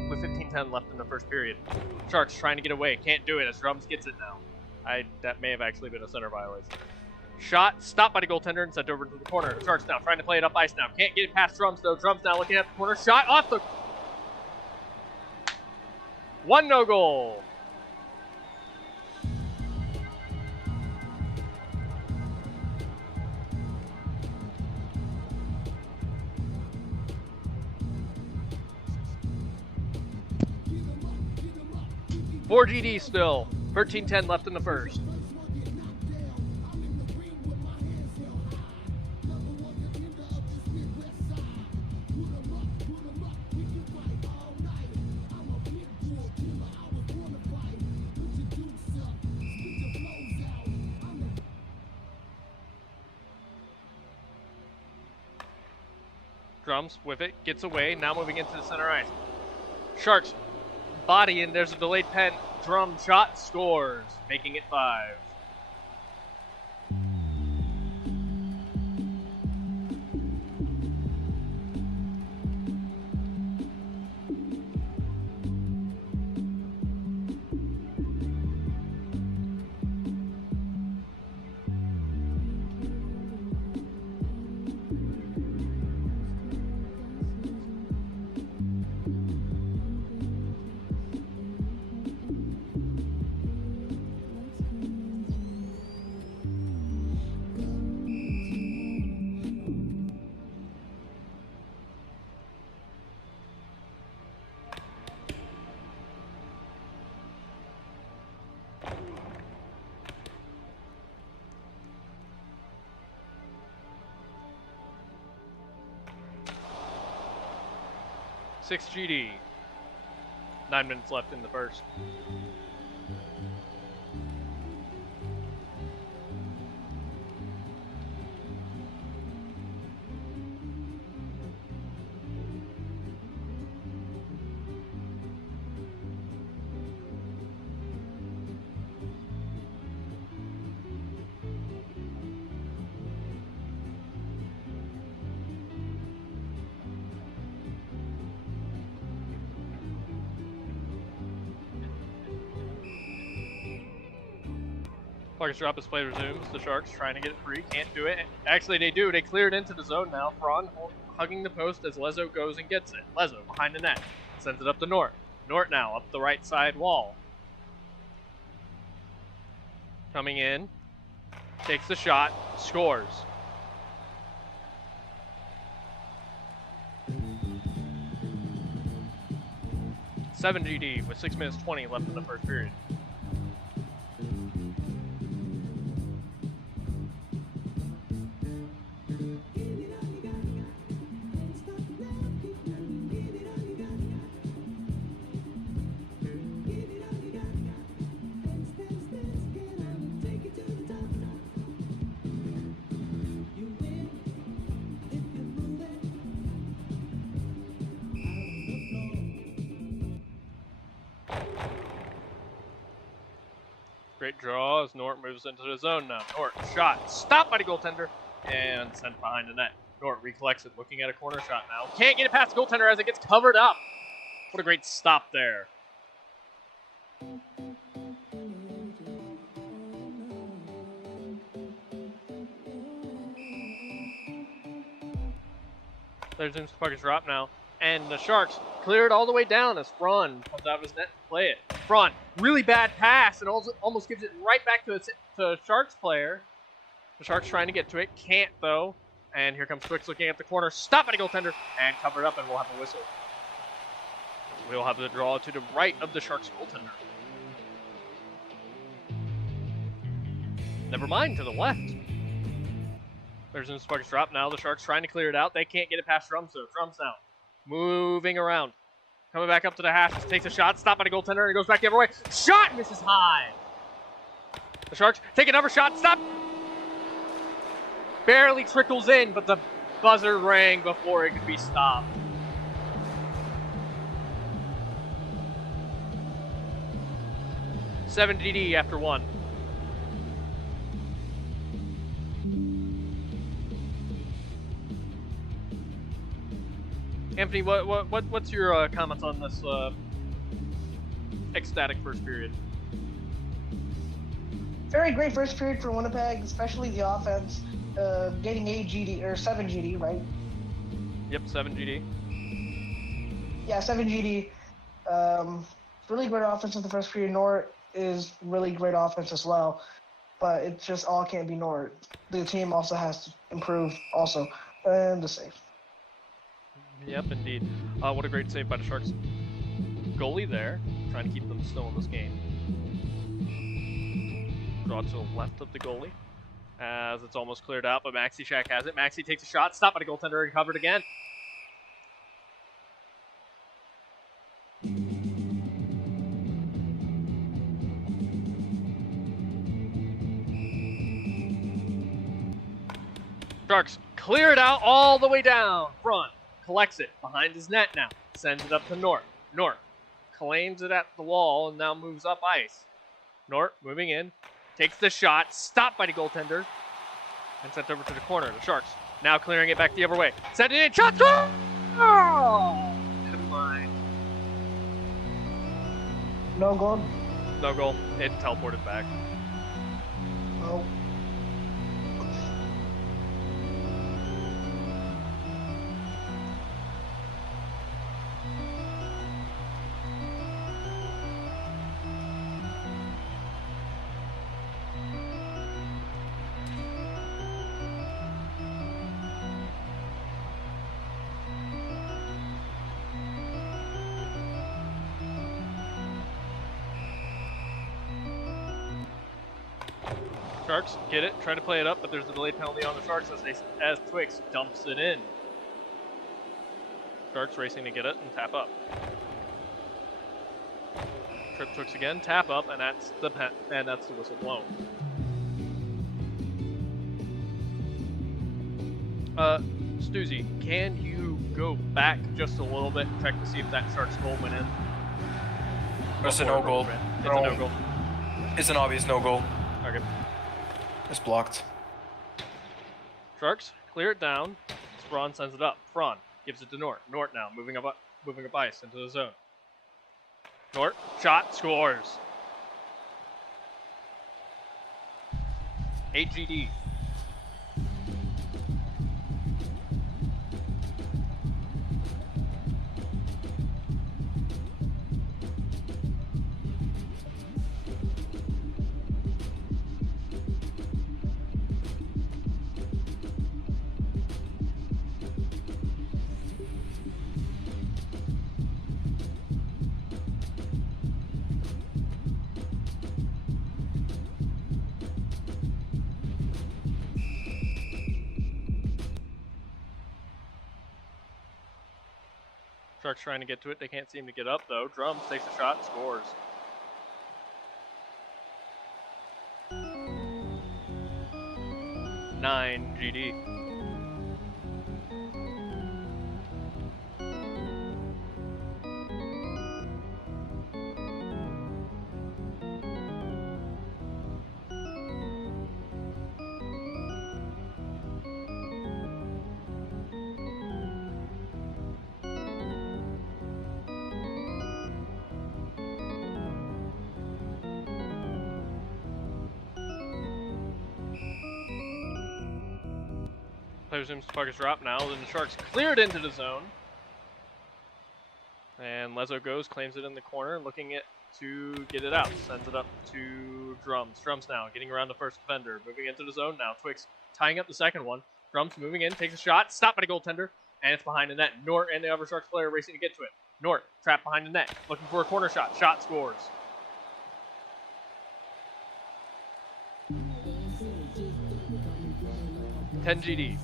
with 15:10 left in the first period. Sharks trying to get away, can't do it as Drums gets it now. That may have actually been a center violation. Shot stopped by the goaltender and sent over to the corner. The Sharks now trying to play it up ice now. Can't get it past Drums though. Drums now looking at the corner. Shot off the... 1 no goal. For GD still. 13:10 left in the first. Drums with it, gets away, now moving into the center ice. Sharks body, and there's a delayed pen. Drum shot, scores, making it 5. 6 GD. 9 minutes left in the first. Focus drop as play resumes. The Sharks trying to get it free. Can't do it. Actually, they do. They cleared into the zone now. Braun hugging the post as Lezo goes and gets it. Lezo behind the net. Sends it up to Nort. Nort now up the right side wall. Coming in. Takes the shot. Scores. Seven GD with 6 minutes 20 left in the first period. Great draw as Nort moves into the zone now. Nort shot, stopped by the goaltender, and sent behind the net. Nort recollects it, looking at a corner shot now. Can't get it past the goaltender as it gets covered up. What a great stop there. There's the puck is dropped now. And the Sharks clear it all the way down as Braun comes out of his net to play it. Braun, really bad pass, and almost gives it right back to a Sharks player. The Sharks trying to get to it, can't though. And here comes Twix looking at the corner, stopped by the goaltender, and covered up, and we'll have a whistle. We'll have the draw to the right of the Sharks goaltender. Never mind, to the left. There's an Sparks drop now. The Sharks trying to clear it out. They can't get it past Drums, though. Drums now. Moving around. Coming back up to the hash. Takes a shot. Stopped by the goaltender. And goes back the other way. Shot! Misses high. The Sharks take another shot. Stop! Barely trickles in, but the buzzer rang before it could be stopped. Seven DD after one. Anthony, what's your comments on this ecstatic first period? Very great first period for Winnipeg, especially the offense, getting 8 GD or 7 GD, right? Yep, 7 GD. Yeah, 7 GD. Really great offense in the first period. Nort is really great offense as well, but it just all can't be Nort. The team also has to improve also, and the save. Yep, indeed. What a great save by the Sharks goalie there, trying to keep them still in this game. Draw to the left of the goalie as it's almost cleared out, but Maxi Shack has it. Maxi takes a shot, stopped by the goaltender, and covered again. Sharks clear it out all the way down front. Collects it behind his net now. Sends it up to Nort. Nort claims it at the wall and now moves up ice. Nort moving in. Takes the shot. Stopped by the goaltender. And sent over to the corner. The Sharks now clearing it back the other way. Send it in. Shot! Oh! Never mind. No goal? No goal. It teleported back. Oh. Sharks get it, try to play it up, but there's a delayed penalty on the Sharks as Twix dumps it in. Sharks racing to get it and tap up. Trip Twix again, tap up, and that's the whistle blown. Stuzy, can you go back just a little bit and check to see if that Sharks goal went in? It's a no goal. It's a no goal. It's an obvious no goal. Okay. It's blocked. Sharks clear it down. Sprawn sends it up. Fraun gives it to Nort. Nort now moving up ice into the zone. Nort shot scores. 8 GD. Sharks trying to get to it. They can't seem to get up, though. Drums takes a shot and scores. Nine GD. Player zooms to puck is dropped now. Then the Sharks cleared into the zone. And Lezo goes, claims it in the corner, looking to get it out. Sends it up to Drums. Drums now getting around the first defender. Moving into the zone now. Twix tying up the second one. Drums moving in, takes a shot. Stopped by the goaltender. And it's behind the net. Nort and the other Sharks player racing to get to it. Nort trapped behind the net. Looking for a corner shot. Shot scores. $10 GD.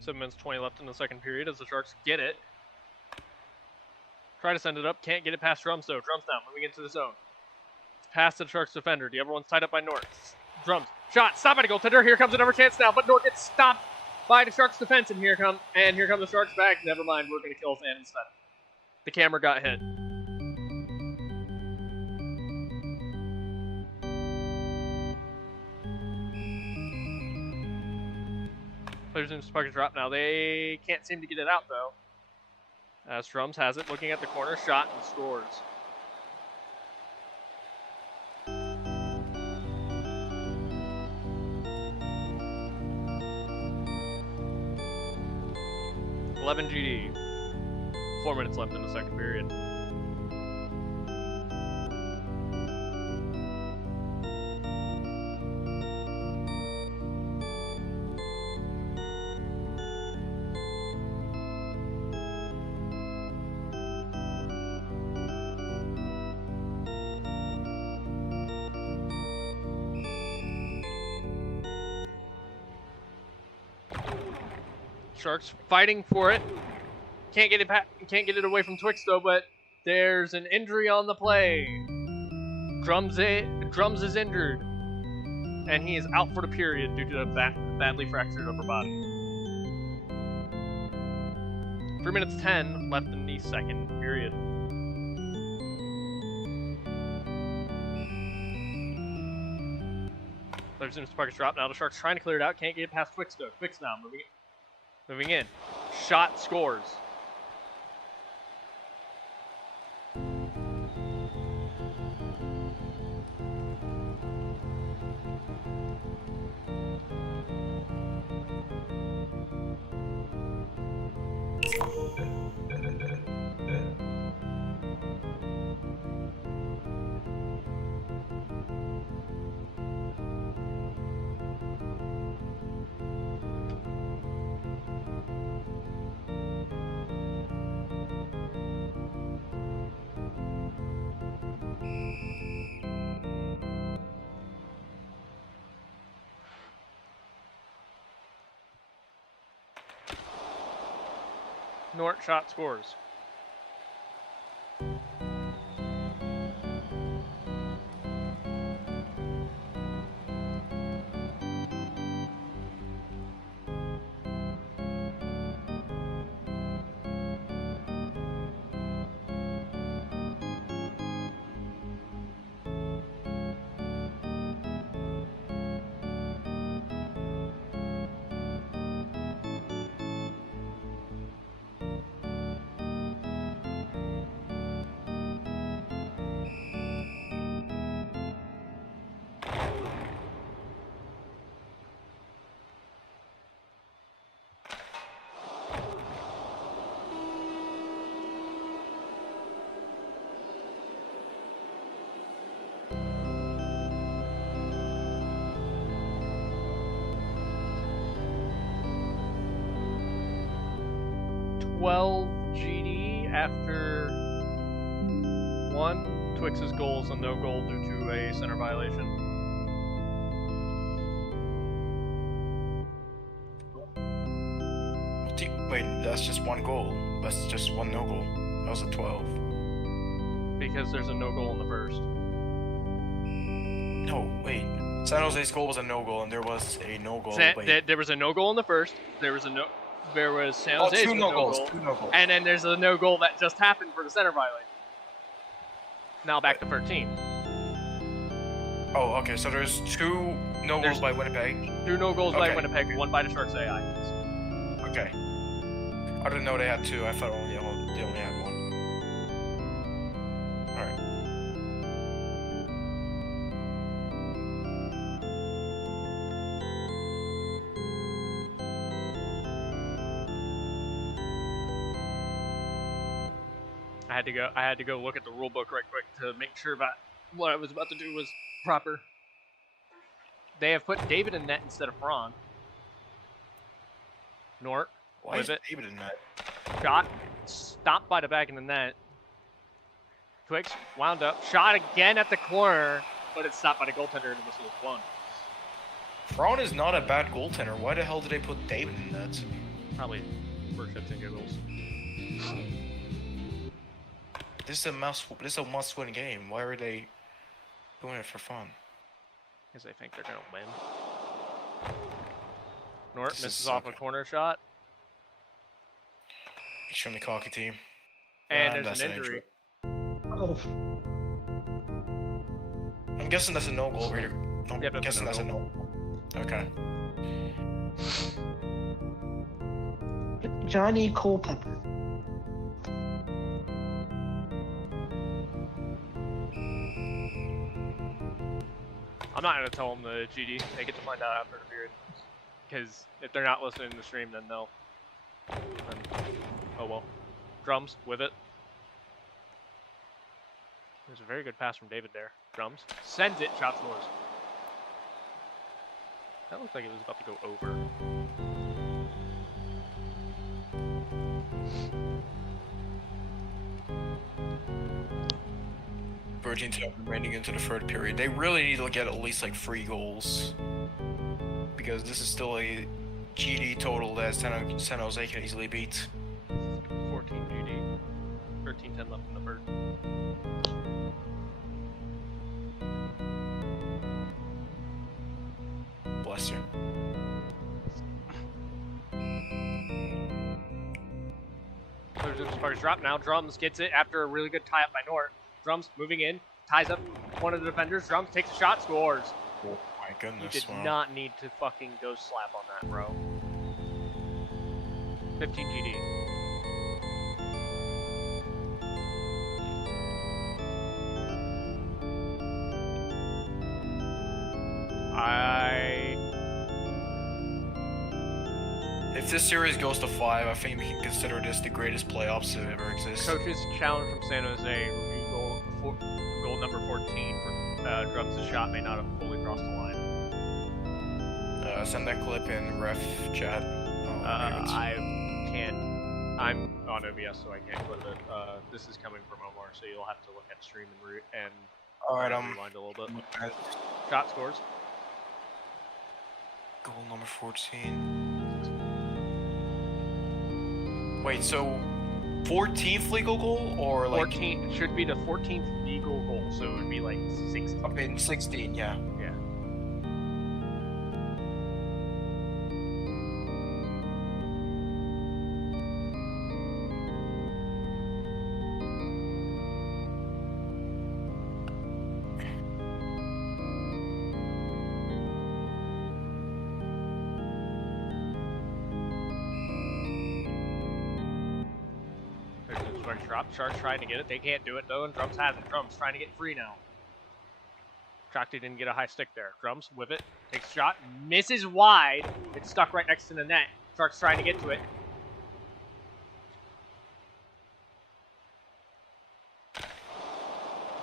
Seven minutes 20 left in the second period as the Sharks get it. Try to send it up, can't get it past Drums though. Drums now, moving into the zone. It's past the Sharks defender. The other one's tied up by Nort. Drums, shot, stop by the goaltender. Here comes another chance now, but Nort gets stopped by the Sharks defense, and here come the Sharks back. Never mind, we're gonna kill a fan instead. The camera got hit. Players in puck is dropped now. They can't seem to get it out though. As Drums has it, looking at the corner, shot and scores. $11 GD. 4 minutes left in the second period. Sharks fighting for it. Can't get it away from Twix though, but there's an injury on the play. Drums is injured, and he is out for the period due to a badly fractured upper body. 3 minutes 10 left in the second period. There's a puck drop now. The Sharks trying to clear it out. Can't get it past Twix though. Twix now moving in. Shot scores. Nort shot scores. GD after 1. Twix's goal is a no goal due to a center violation. Wait, that's just one goal. That's just one no goal. That was a 12. Because there's a no goal in the first. No, wait. San Jose's goal was a no goal, and there was a no goal. There was a no goal in the first. There was San Oh, Jose's two no goals. goal. Two no goals. And then there's a no goal that just happened for the center violation. Now back to 13. Oh, okay. So there's two no goals by Winnipeg. 2 no goals by Okay. Winnipeg, 1 by the Sharks AI. Okay. I didn't know they had two. I thought they only had one. Alright. I had to go look at the rule book right quick to make sure that what I was about to do was proper. They have put David in net instead of Franck. Nort Why with is it. David in that? Shot stopped by the back of the net. Twix wound up. Shot again at the corner, but it's stopped by the goaltender and the whistle is blown. Braun is not a bad goaltender. Why the hell did they put David in that? Probably for shits and giggles. This is a must-win game. Why are they doing it for fun? Because they think they're gonna win. Nort This is misses off a sucking. corner shot, Extremely cocky team. and That's there's an injury. Oh, I'm guessing that's a no goal. Right? I'm Yeah, that's a guessing that's a no. Okay. Johnny Culpepper. I'm not gonna tell them the GD. They get to find out after the period. Because if they're not listening to the stream, then they'll. Oh well. Drums with it. There's a very good pass from David there. Drums sends it. Shot scores. That looked like it was about to go over. Virgin team remaining into the third period. They really need to get at least like 3 goals. Because this is still a GD total that San Jose can easily beat. 14 GD. 13-10 left in the third. Bless you. There's Sparks drop now. Drums gets it after a really good tie-up by Nort. Drums moving in, ties up one of the defenders. Drums takes a shot, scores. Oh my You goodness. did Wow. not need to fucking go slap on that, bro. 15 GD. If this series goes to 5, I think we can consider this the greatest playoffs to ever exist. Coach's challenge from San Jose. Review goal number 14 for Drums' shot may not have fully crossed the line. Send that clip in ref chat. I can't. I'm on OBS, so I can't clip it. This is coming from Omar, so you'll have to look at stream and Alright, rewind a little bit. Shot scores. Goal number 14. Wait, so 14th legal goal or like 14 should be the 14th legal goal, so it would be like 16. okay, 16? Yeah. Yeah. Drop. Sharks trying to get it. They can't do it though, and Drums has it. Drums trying to get free now. Shakti didn't get a high stick there. Drums with it. Takes a shot. Misses wide. It's stuck right next to the net. Sharks trying to get to it. It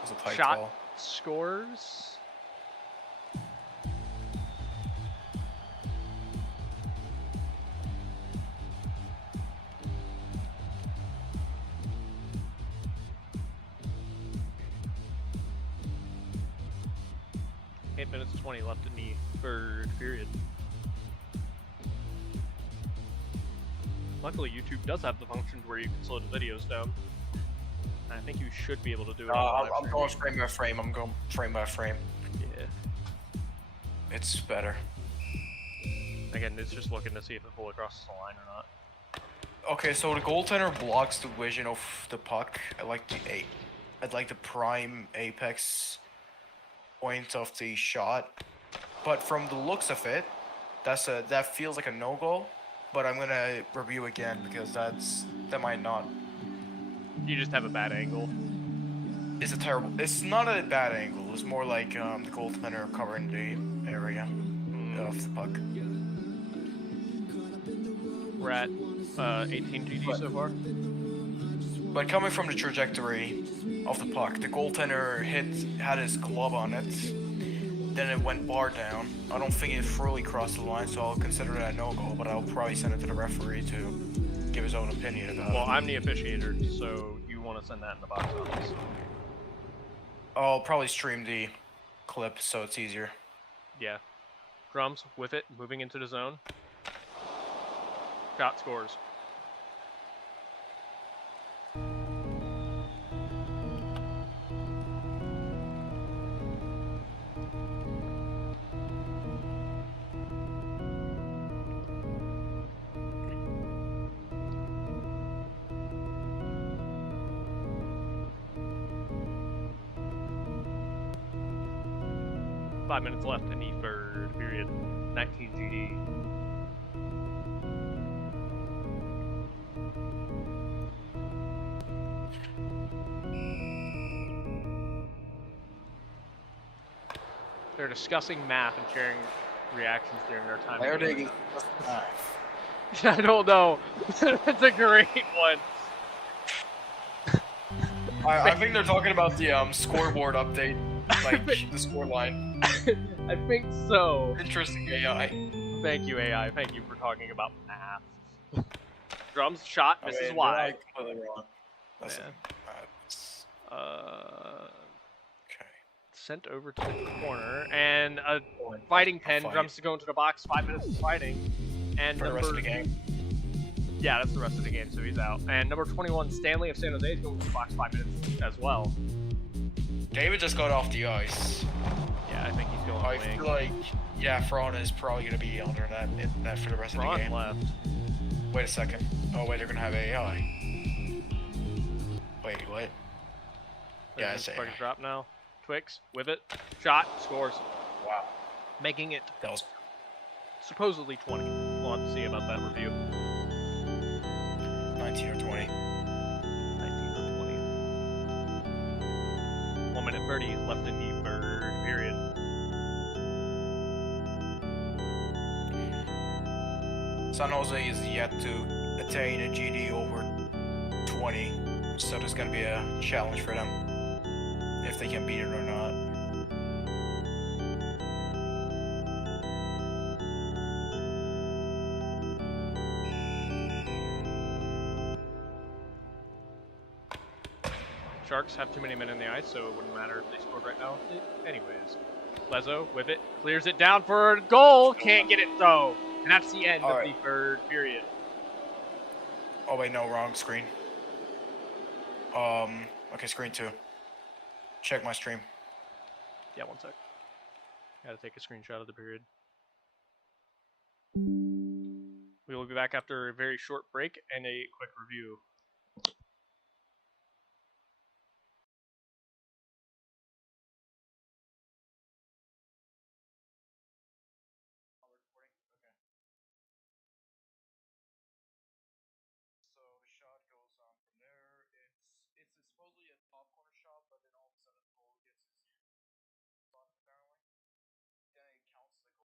was a tight Shot. call. Scores. Minutes 20 left in the third period. Luckily, YouTube does have the function where you can slow the videos down. I think you should be able to do it. I'm going frame by frame. I'm going frame by frame. Yeah. It's better. Again, it's just looking to see if it fully crosses the line or not. Okay, so the goaltender blocks the vision of the puck. I'd like the prime apex point of the shot, but from the looks of it, that feels like a no-goal. But I'm gonna review again because that might not. You just have a bad angle. It's a terrible. It's not a bad angle. It's more like the goaltender covering the area of the puck. We're at 18 GD so far. But coming from the trajectory of the puck, the goaltender had his glove on it, then it went bar down. I don't think it fully crossed the line, so I'll consider that a no-goal, but I'll probably send it to the referee to give his own opinion about Well, it. I'm the officiator, so you want to send that in the box office. I'll probably stream the clip so it's easier. Yeah. Drums with it, moving into the zone. Shot scores. Five minutes left in the third period. 19 GD. They're discussing math and sharing reactions during their time. There they together. go. I don't know. That's a great one. I think they're talking about the scoreboard update, like the score line. I think so. Interesting AI. Thank you, AI. Thank you for talking about math. Drums shot I misses mean, wide. they're completely wrong. Listen, okay. Sent over to the corner and a fighting pen. Fight. Drums to go into the box. 5 minutes of fighting. And For the rest of the game. Yeah, that's the rest of the game, so he's out. And number 21, Stanley of San Jose, is going to the box 5 minutes as well. David just got off the ice. Yeah, I think he's going I wing. feel like, yeah, Fraud is probably going to be under that for the rest of the Ron game. left. Wait a second. Oh, wait, they're going to have AI. Wait, what? Yeah, it's Fucking AI. drop now. Twix with it. Shot. Scores. Wow. Making it That was supposedly 20. We'll have to see about that review. 19 or 20. 19 or 20. 1 minute 30 left in the third period. San Jose is yet to attain a GD over 20, so there's going to be a challenge for them if they can beat it or not. Sharks have too many men in the ice, so it wouldn't matter if they scored right now. Anyways, Lezo with it, clears it down for a goal, can't get it though. And that's the end of the third period. Oh wait, no, wrong screen. Okay, screen 2. Check my stream. Yeah, one sec. Gotta take a screenshot of the period. We will be back after a very short break and a quick review. So the shot goes on from there. It's supposedly a top corner shot, but then all of a sudden the goal gets his spot apparently. Then it counts the goal.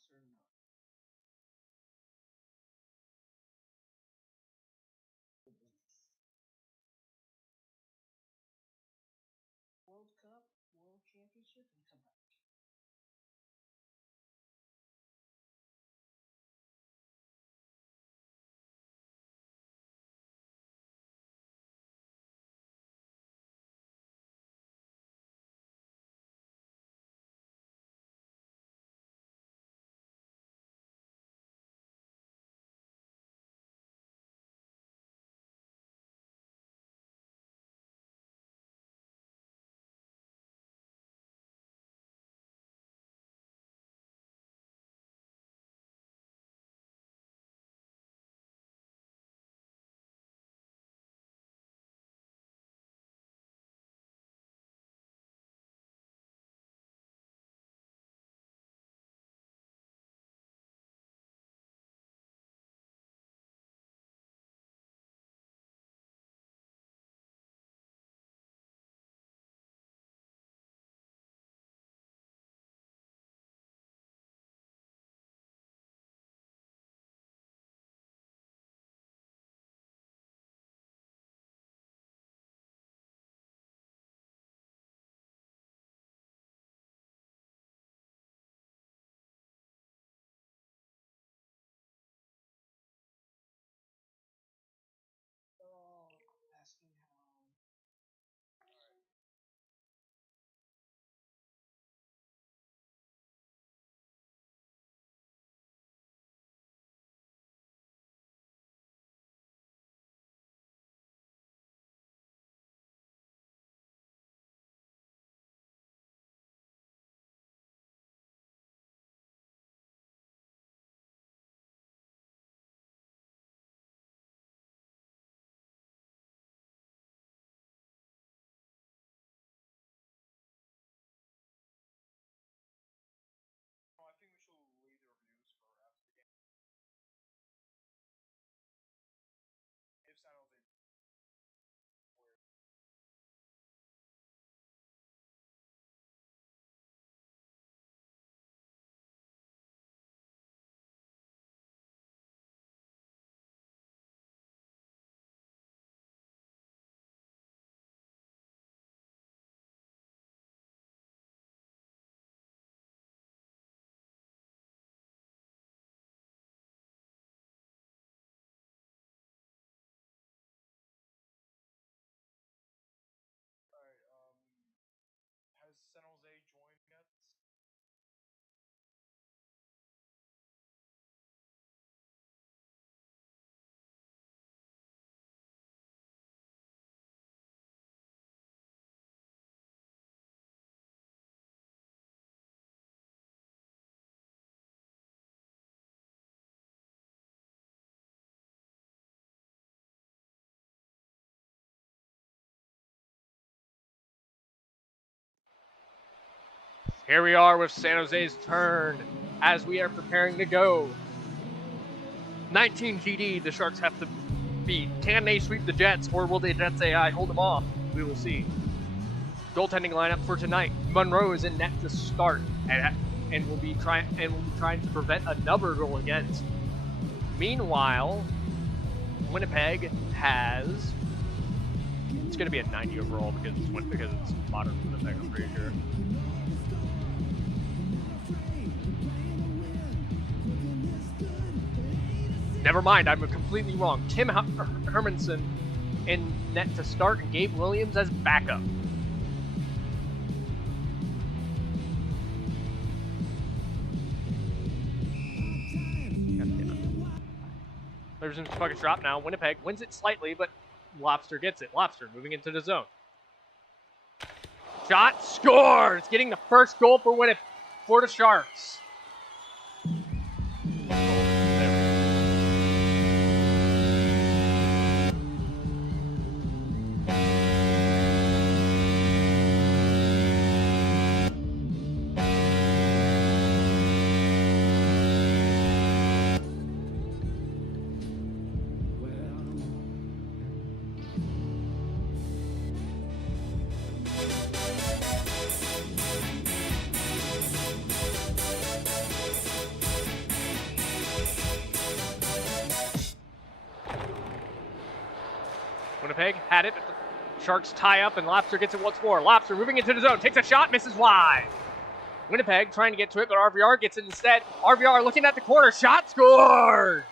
Yes or no? World Cup, World Championship, and come back. They're all asking how. I think we should leave the reviews for after the game. If San Jose were Alright, has San Jose joined yet? Here we are with San Jose's turn as we are preparing to go. 19 GD, the Sharks have to beat. Can they sweep the Jets, or will the Jets AI hold them off? We will see. Goaltending lineup for tonight: Monroe is in net to start, and will be trying to prevent another goal against. Meanwhile, Winnipeg has. It's going to be a 90 overall because it's modern Winnipeg. I'm pretty sure. Never mind, I'm completely wrong. Tim Hermanson in net to start and Gabe Williams as backup. There's a bucket drop now. Winnipeg wins it slightly, but Lobster gets it. Lobster moving into the zone. Shot, scores! Getting the first goal for Winnipeg for the Sharks. Winnipeg had it, but the Sharks tie up, and Lobster gets it once more. Lobster moving into the zone, takes a shot, misses wide. Winnipeg trying to get to it, but RVR gets it instead. RVR looking at the corner, shot, scores!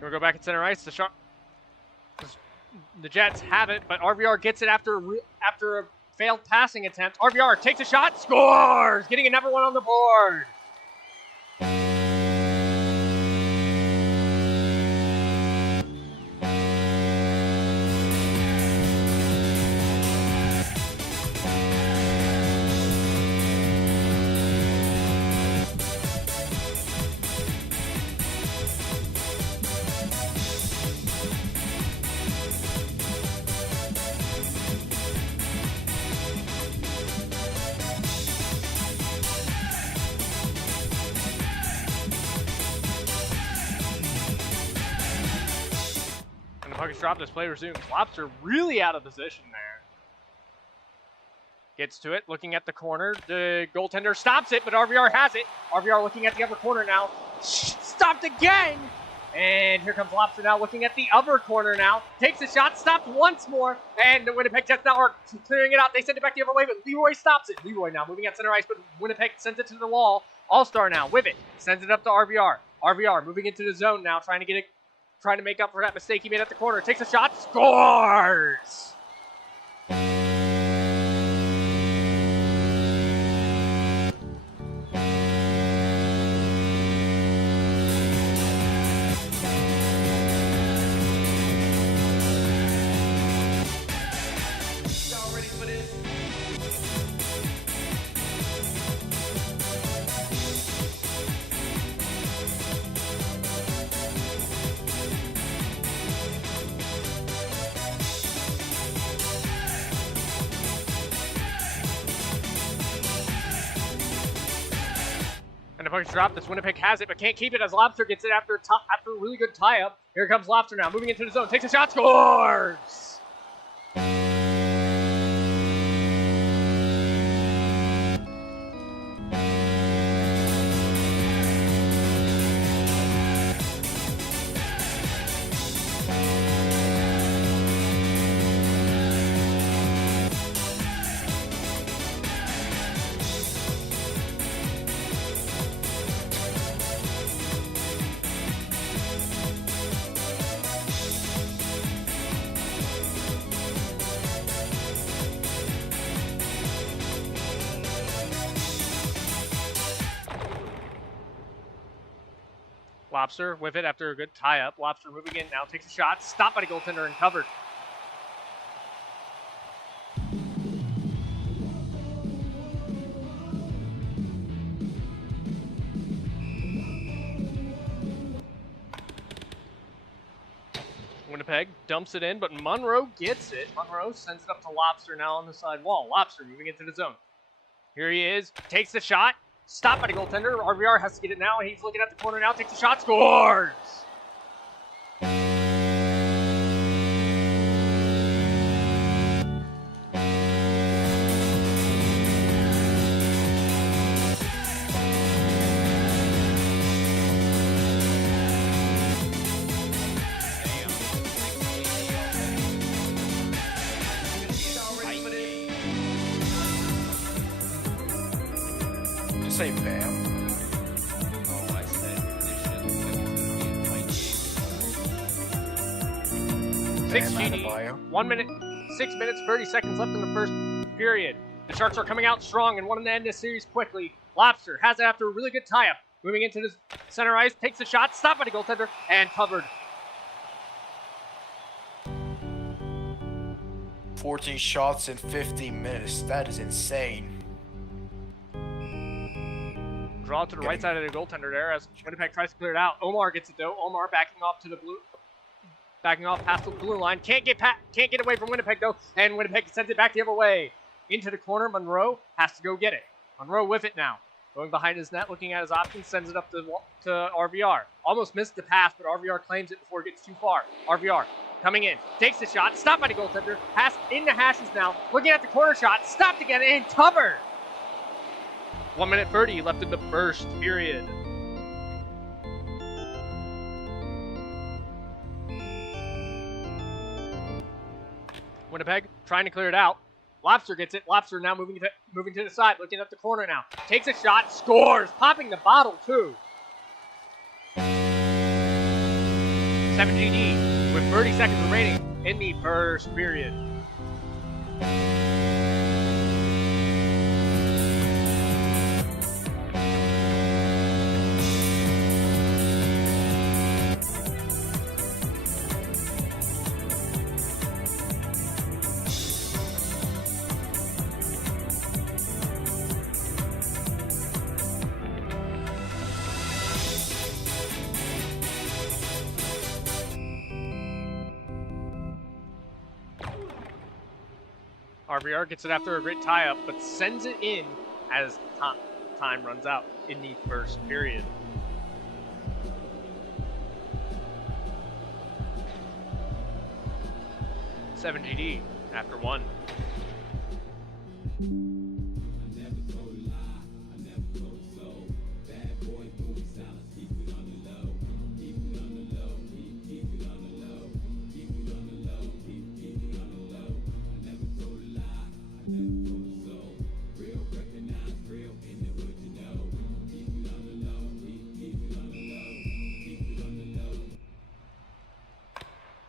We'll go back at center ice. The Jets have it, but RVR gets it after a failed passing attempt. RVR takes a shot, scores! Getting another one on the board. Puck is dropped as play resumes. Lobster really out of position there. Gets to it, looking at the corner. The goaltender stops it, but RVR has it. RVR looking at the other corner now. Stopped again! And here comes Lobster now looking at the other corner now. Takes a shot, stopped once more. And the Winnipeg Jets now are clearing it out. They send it back the other way, but Leroy stops it. Leroy now moving at center ice, but Winnipeg sends it to the wall. All-Star now with it. Sends it up to RVR. RVR moving into the zone now, trying to make up for that mistake he made at the corner. Takes a shot, scores! Y'all ready for this? And the puck is dropped. This Winnipeg has it, but can't keep it as Lobster gets it after a really good tie-up. Here comes Lobster now, moving into the zone. Takes a shot, scores! Lobster with it after a good tie-up. Lobster moving in now, takes a shot, stopped by the goaltender and covered. Winnipeg dumps it in, but Monroe gets it. Monroe sends it up to Lobster now on the side wall. Lobster moving into the zone. Here he is, takes the shot. Stopped by the goaltender. RVR has to get it now, and he's looking at the corner now. Takes a shot, scores! Say bam. Oh, I said this shit looks like it's gonna be a tight game. 6 Bam GD, Adebayo. 1 minute, 6 minutes, 30 seconds left in the first period. The Sharks are coming out strong and want to end this series quickly. Lobster has it after a really good tie-up. Moving into the center ice, takes a shot, stopped by the goaltender, and covered. 14 shots in 50 minutes. That is insane. Draw to the right side of the goaltender there as Winnipeg tries to clear it out. Omar gets it though. Omar backing off to the blue. Backing off past the blue line. Can't get away from Winnipeg though. And Winnipeg sends it back the other way. Into the corner. Monroe has to go get it. Monroe with it now. Going behind his net, looking at his options, sends it up to RVR. Almost missed the pass, but RVR claims it before it gets too far. RVR coming in. Takes the shot. Stopped by the goaltender. Pass in the hashes now. Looking at the corner shot. Stopped again and covered. 1 minute 30 left in the first period. Winnipeg trying to clear it out. Lobster gets it. Lobster now moving to the side, looking up the corner now. Takes a shot, scores, popping the bottle too. 7GD with 30 seconds remaining in the first period. RVR gets it after a great tie-up, but sends it in as time runs out in the first period. $7GD after one.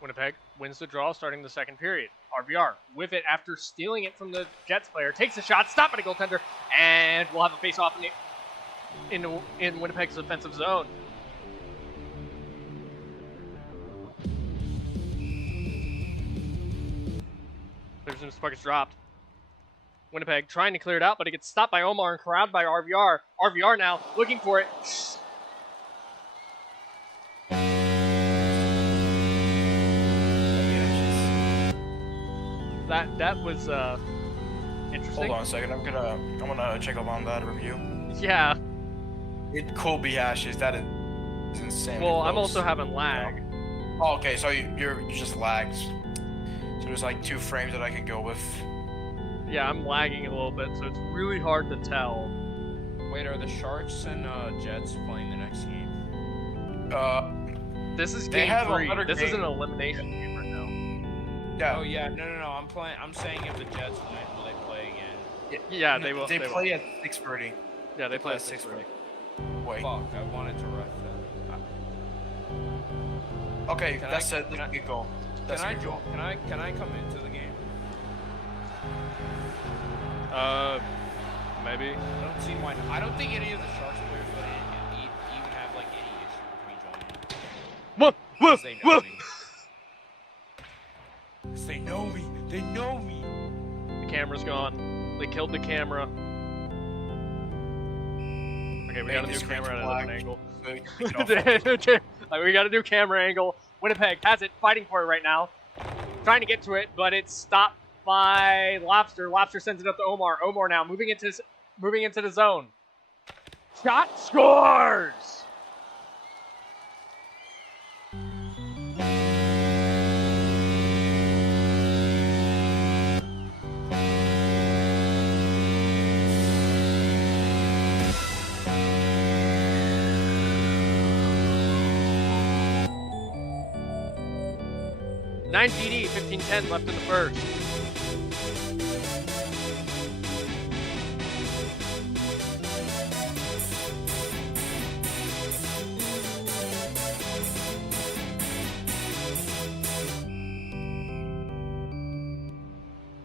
Winnipeg wins the draw starting the second period. RVR with it after stealing it from the Jets player. Takes a shot, stopped by the goaltender, and we'll have a face-off in Winnipeg's offensive zone. There's some puck is dropped. Winnipeg trying to clear it out, but it gets stopped by Omar and corralled by RVR. RVR now looking for it. That was interesting. Hold on a second. I'm gonna check up on that review. Yeah. It could be hashes. That is insane. Well, I'm also having lag. Oh, okay. So you just lagged. So there's like 2 frames that I can go with. Yeah, I'm lagging a little bit, so it's really hard to tell. Wait, are the Sharks and Jets playing the next game? This is They game have 3. another This is game. an elimination game right now. Yeah. Oh yeah, no. I'm saying if the Jets win, will they play again? Yeah, they will. They will. play at 6:30. Yeah, they play at 6:30. 6:30. Wait. Fuck, I wanted to ref that. Okay, Can that's I- it. can I- Good goal. That's a good goal. Can I come into the game? Maybe. I don't see why. I don't think any of the Sharks players would even have like any issue with me joining. Whoa, whoa, 'Cause they know whoa. me. 'Cause they know me. They know me. The camera's gone. They killed the camera. Okay, we got a new camera at a different angle. We got a new camera angle. Winnipeg has it, fighting for it right now. Trying to get to it, but it's stopped by Lobster. Lobster sends it up to Omar. Omar now moving into the zone. Shot, scores! $9GD, 15-10 left in the first.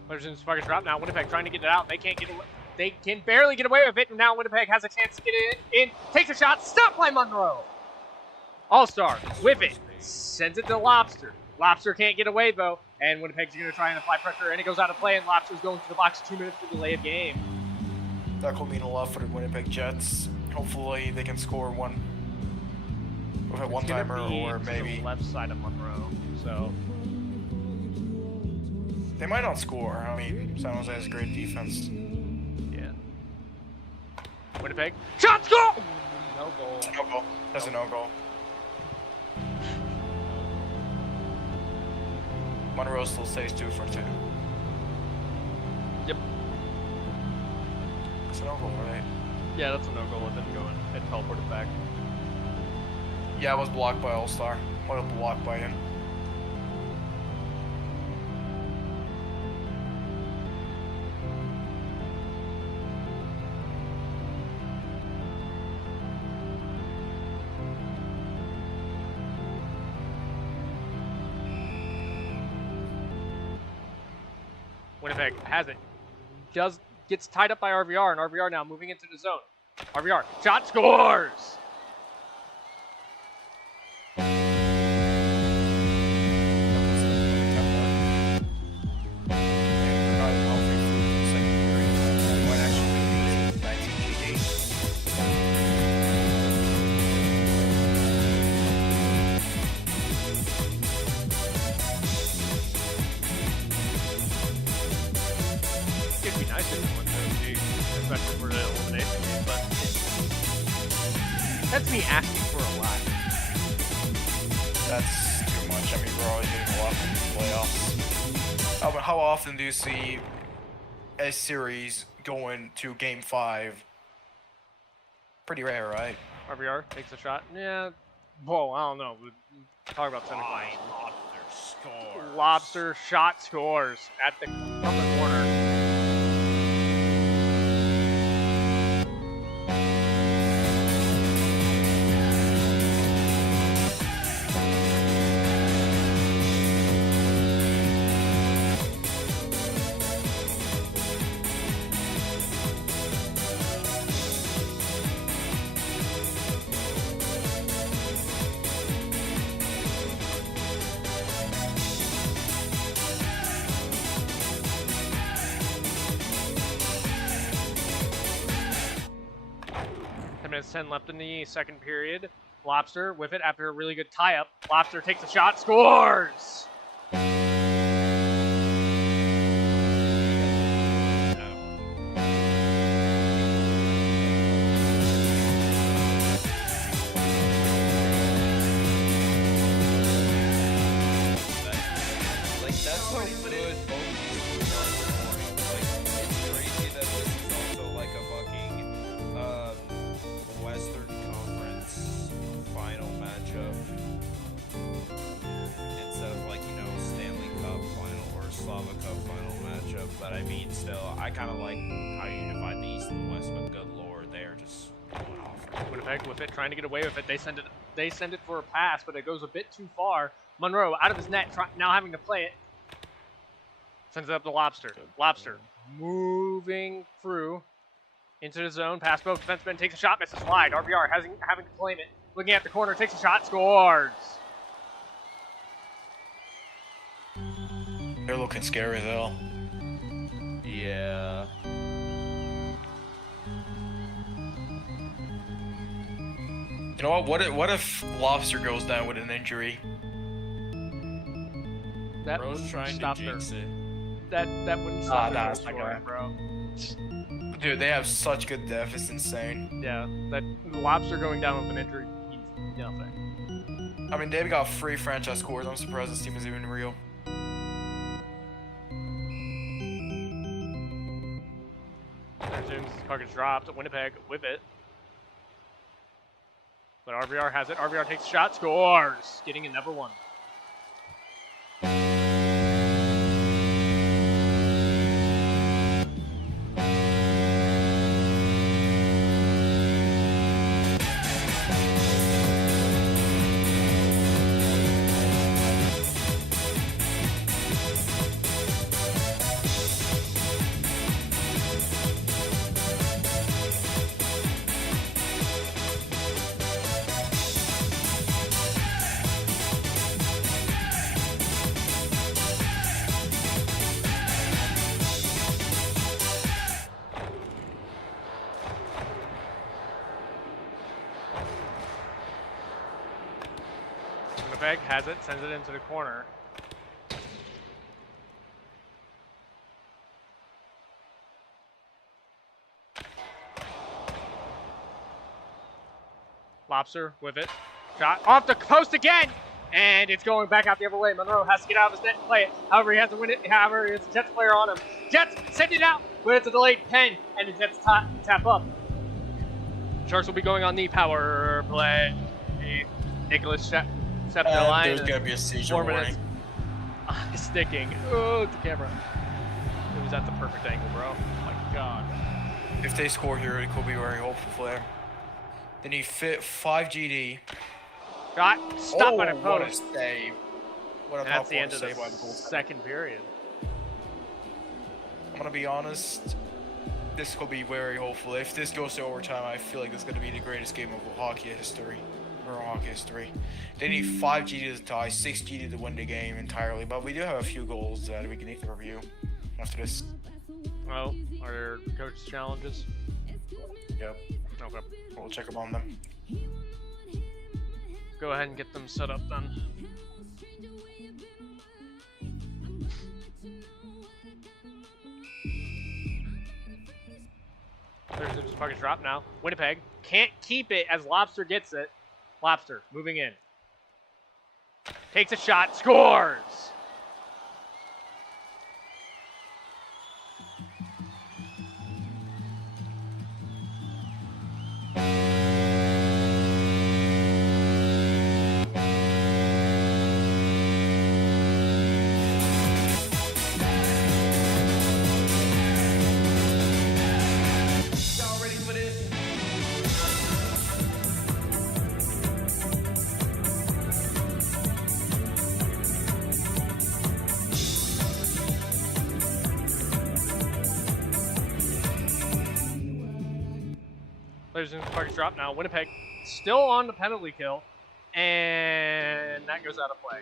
There's a spark drop now. Winnipeg trying to get it out. They can't get away. They can barely get away with it. And now Winnipeg has a chance to get it in. Takes a shot. Stopped by Monroe. All-Star with it. Sends it to Lobster. Lobster can't get away though. And Winnipeg's going to try and apply pressure. And it goes out of play. And Lobster's going to the box. 2 minutes for delay of game. That could mean a lot for the Winnipeg Jets. Hopefully they can score one with a It's one-timer gonna be or to maybe the left side of Monroe. So they might not score. I mean, San Jose has great defense. yeah. Winnipeg. Shots go! No goal. It's a no-goal. That's a no-goal. Monroe still stays 2 for 2. Yep. It's a no-goal, right? Yeah, that's a no goal. It didn't go in. It teleported back. Yeah, it was blocked by All-Star. Well, blocked by him. Winnipeg has it. Gets tied up by RVR, and RVR now moving into the zone. RVR, shot scores! It'd be nice if it went to OT, especially for the elimination game, but that's me asking for a lot. That's too much. I mean, we're always getting a lot from the playoffs. How often do you see a series going to Game 5? Pretty rare, right? RVR takes a shot. Yeah. Whoa, I don't know. We talk about semifinals. Lobster shot scores at the from the corner. Minutes 10 left in the second period. Lobster with it after a really good tie-up. Lobster takes a shot, scores! Like, that's how good both these teams are performing. Like, it's crazy that this is also like a fucking Western Conference final matchup instead of like, you know, Stanley Cup final or Slava Cup final matchup. But I mean, still, I kind of like how you divide the East and the West, but good lord, they are just going off. Winnipeg with it, trying to get away with it. They send it for a pass, but it goes a bit too far. Monroe out of his net, now having to play it. Sends it up to Lobster. Lobster moving through into the zone. Pass both defensemen, takes a shot, misses wide. RVR having to claim it. Looking at the corner, takes a shot, scores. They're looking scary as hell. Yeah. You know what if Lobster goes down with an injury? That Bro's wouldn't trying to stop their, jinx it. that wouldn't stop their that's goal not scoring, gonna bro. Dude, they have such good depth, it's insane. Yeah, that Lobster going down with an injury means nothing. I mean, they've got 3 franchise scores. I'm surprised this team is even real. As soon as the puck is dropped, Winnipeg with it. But RVR has it. RVR takes a shot, scores, getting another one. Winnipeg has it, sends it into the corner. Lobster with it. Shot off the post again! And it's going back out the other way. Monroe has to get out of his net and play it. However, he has to win it. However, it's a Jets player on him. Jets send it out, but it's a delayed pen, and the Jets tap up. Sharks will be going on the power play. Nicholas stepped the line. There's gonna be a seizure 4 warning. minutes. Sticking. Oh, the camera. It was at the perfect angle, bro. Oh my god. If they score here, it could be very hopeful for them. Then he fit 5 GD. Shot. Stop by the What a post. save. What a And that's top the end of save by the the goaltender. second period. I'm gonna be honest. This could be very hopeful. If this goes to overtime, I feel like this is gonna be the greatest game of hockey history. Or hockey history. They need 5 GD to tie, 6 GD to win the game entirely. But we do have a few goals that we can need to review after this. Oh, are there coach's challenges? Yep. Okay. We'll check up on them. Go ahead and get them set up then. There's the puck is dropped now. Winnipeg can't keep it as Lobster gets it. Lobster moving in. Takes a shot, scores! Y'all ready for this? There's the puck is dropped now. Winnipeg still on the penalty kill. And that goes out of play.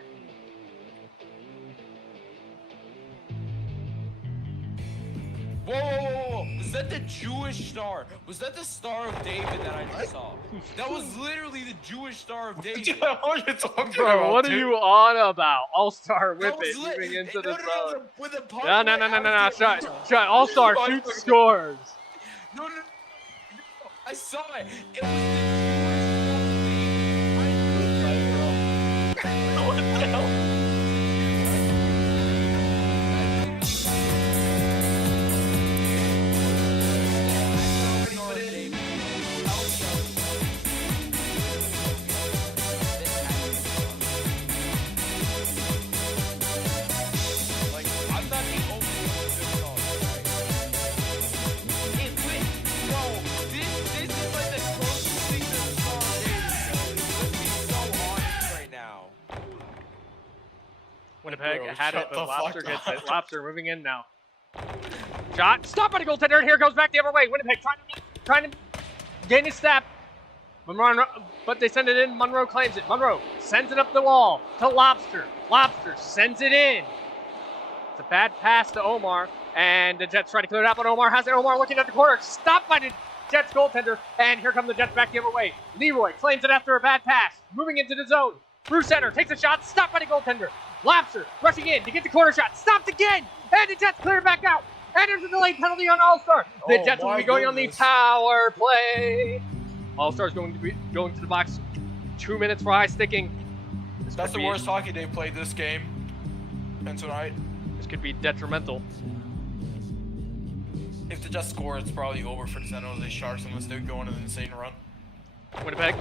Whoa, whoa, whoa, whoa! Was that the Jewish star? Was that the Star of David that I just saw? That was literally the Jewish Star of David. What are you talking Bro, about, what are dude? you on about? All-Star whip That was it moving into the no, zone. with the puck No. right after Shut. it. Shut. All-Star Why shoots, fucking- scores. No, I saw it. It was the Jewish Star of David. What the hell? Like, I'm not the only one who just saw it, right? It went, bro, this is like the closest thing to the Star of David. Let's be so honest right now. Winnipeg Bro, had it, shut but the Lobster fuck gets it. up. Lobster moving in now. Shot. Stop by the goaltender, and here goes back the other way. Winnipeg trying to gain his step. Monroe, but they send it in. Monroe claims it. Monroe sends it up the wall to Lobster. Lobster sends it in. It's a bad pass to Omar, and the Jets try to clear it out, but Omar has it. Omar looking at the corner. Stopped by the Jets goaltender, and here come the Jets back the other way. Leroy claims it after a bad pass. Moving into the zone. Through center, takes a shot. Stopped by the goaltender. Lobster rushing in to get the corner shot. Stopped again, and the Jets clear it back out. And there's a delayed penalty on All-Star. The Oh Jets will my be going on the goodness. power play. All-Star's going to the box. 2 minutes for high sticking. That's the worst hockey they've played this game and tonight. This could be detrimental. If they just score, it's probably over for the San Jose Sharks unless they're going on an insane run. Winnipeg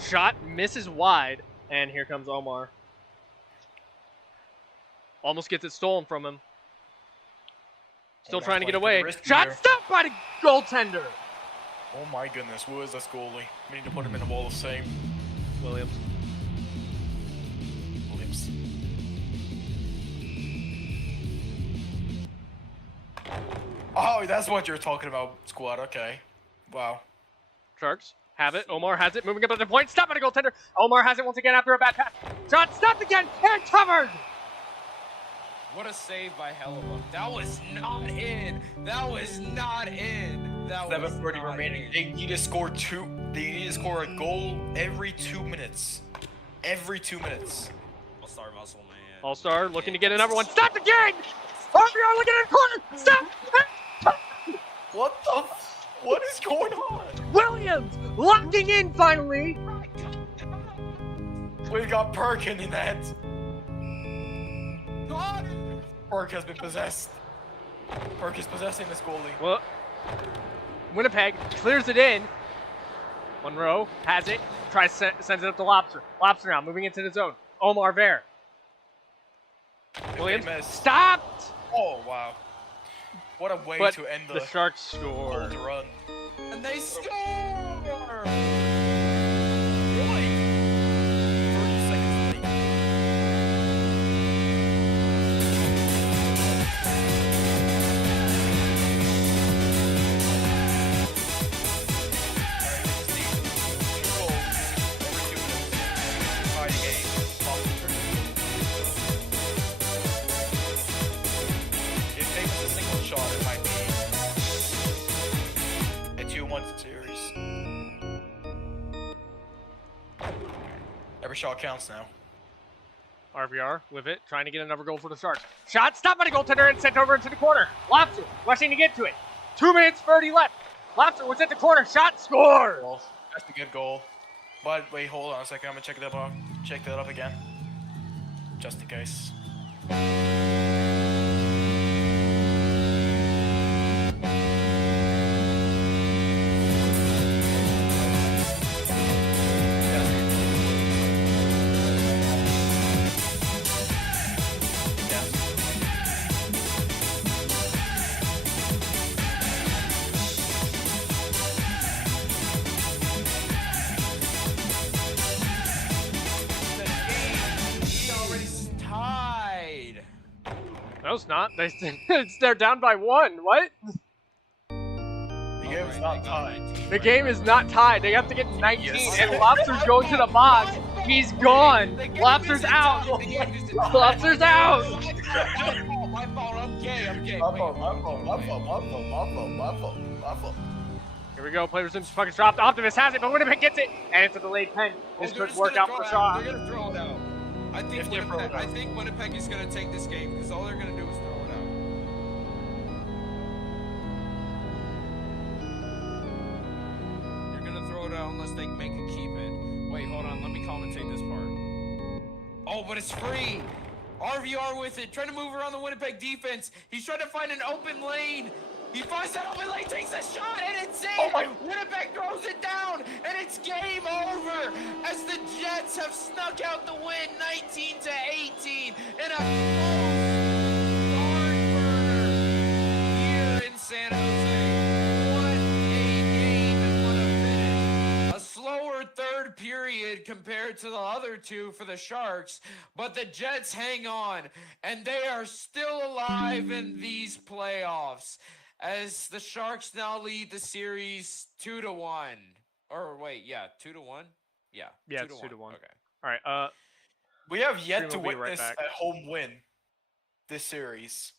shot misses wide, and here comes Omar. Almost gets it stolen from him. Still Omar's trying to get playing away. pretty risky Shot here. stopped by the goaltender. Oh my goodness, who is this goalie? We need to put him in the wall of shame. Williams. Williams. Oh, that's what you're talking about, squad. Okay. Wow. Sharks have it. Omar has it. Moving up at the point. Stopped by the goaltender. Omar has it once again after a bad pass. Shot stopped again and covered. What a save by Hellebuck. That was not in. That was not in. That was 7:30 not remaining. in. They need to score two. They need to score a goal every 2 minutes. Every 2 minutes. All-star muscle, man. All-Star looking to get another one. Stop again! RVR looking at the corner! Stop! What is going on? Williams locking in finally! We've got Perk in the net. Perk has been possessed. Perk is possessing this goalie. Well, Winnipeg clears it in. Monroe has it. Sends it up to Lobster. Lobster now moving into the zone. Omar Ver. Williams stopped! Oh, wow. What a way But to end the Sharks score. cold run. And they score! You're like 30 seconds late. If they miss a single shot, it might be a 2-1 series. Every shot counts now. RVR with it, trying to get another goal for the Sharks. Shot stopped by the goaltender and sent over into the corner. Lobster rushing to get to it. 2 minutes 30 left. Lobster was at the corner. Shot score. Well, that's a good goal. But wait, hold on a second. I'm gonna check that up again, just in case. Tied. No, it's not. They're down by 1. What? The game is not tied. The game is not tied. They have to get 19, and Lobster's going to the box. He's gone. Lobster's out. Lobster's out. My fault. I'm gay. My fault. Here we go. Play resumes. Fucking dropped. Optimus has it, but Winnipeg gets it, and it's a delayed pen. This could work out for Shaw. They're gonna throw it out. I think Winnipeg is gonna take this game because all they're gonna do is throw it out. You're gonna throw it out unless they make it keep it. Wait, hold on. Let me commentate this part. Oh, but it's free. RVR with it, trying to move around the Winnipeg defense. He's trying to find an open lane. He finds that open lane, takes a shot, and it's in. Oh my- Winnipeg throws it down, and it's game over as the Jets have snuck out the win, 19-18, in a close barn burner here in San Jose. What a game and what a finish. A slower third period compared to the other two for the Sharks, but the Jets hang on, and they are still alive in these playoffs. As the Sharks now lead the series 2-1. Or wait, yeah, 2-1? Yeah. Yeah, 2-1. it's 2-1. Okay. All right. We have yet to Stream will be right witness back. a home win this series.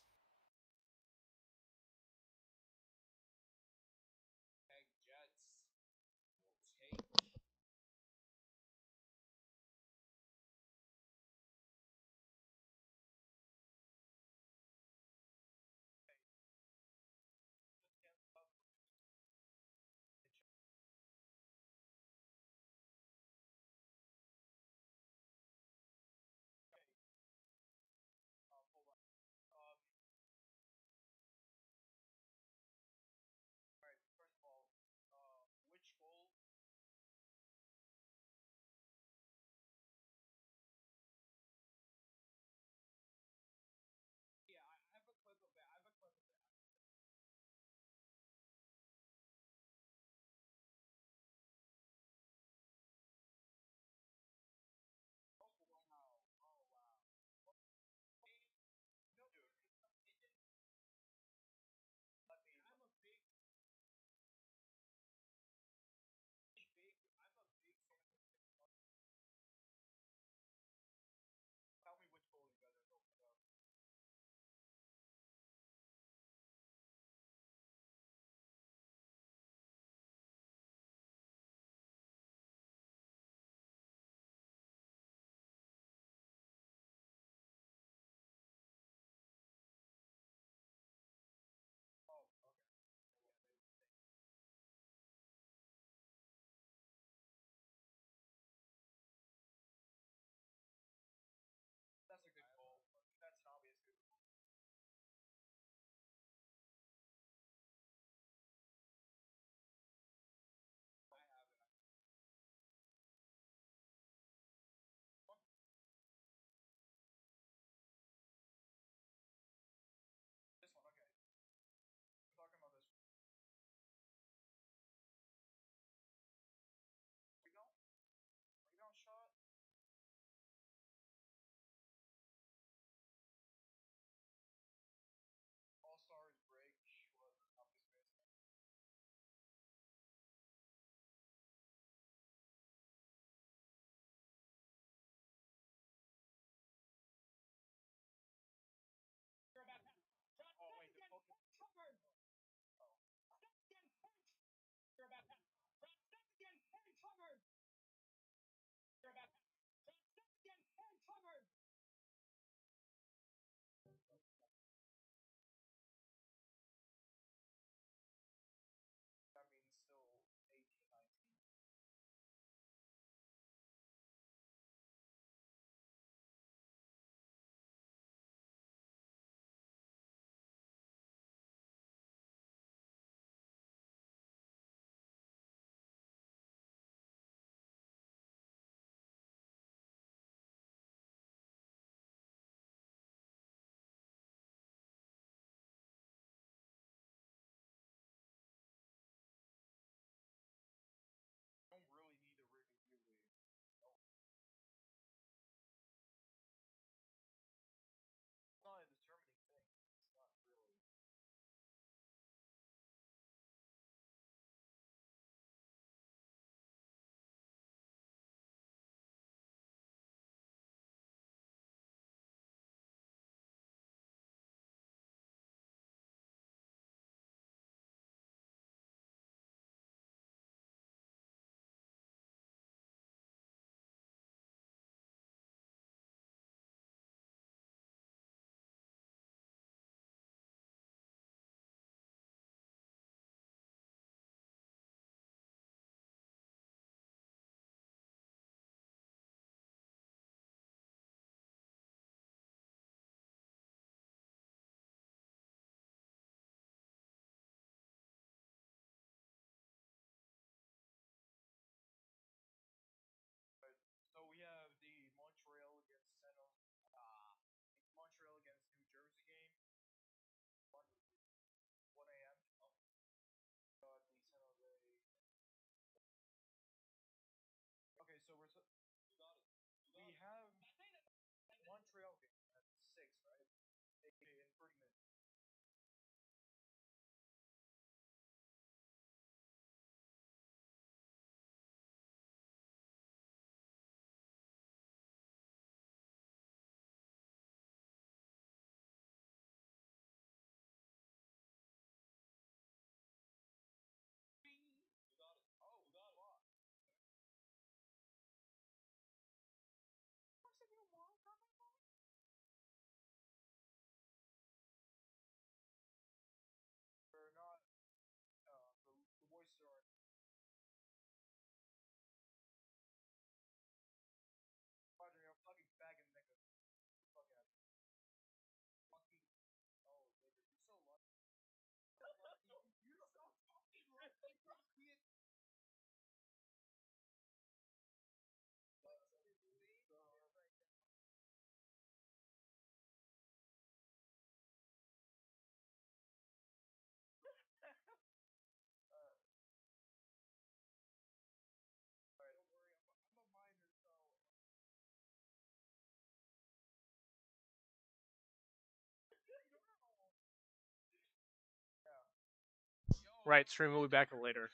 Right, stream will be back later.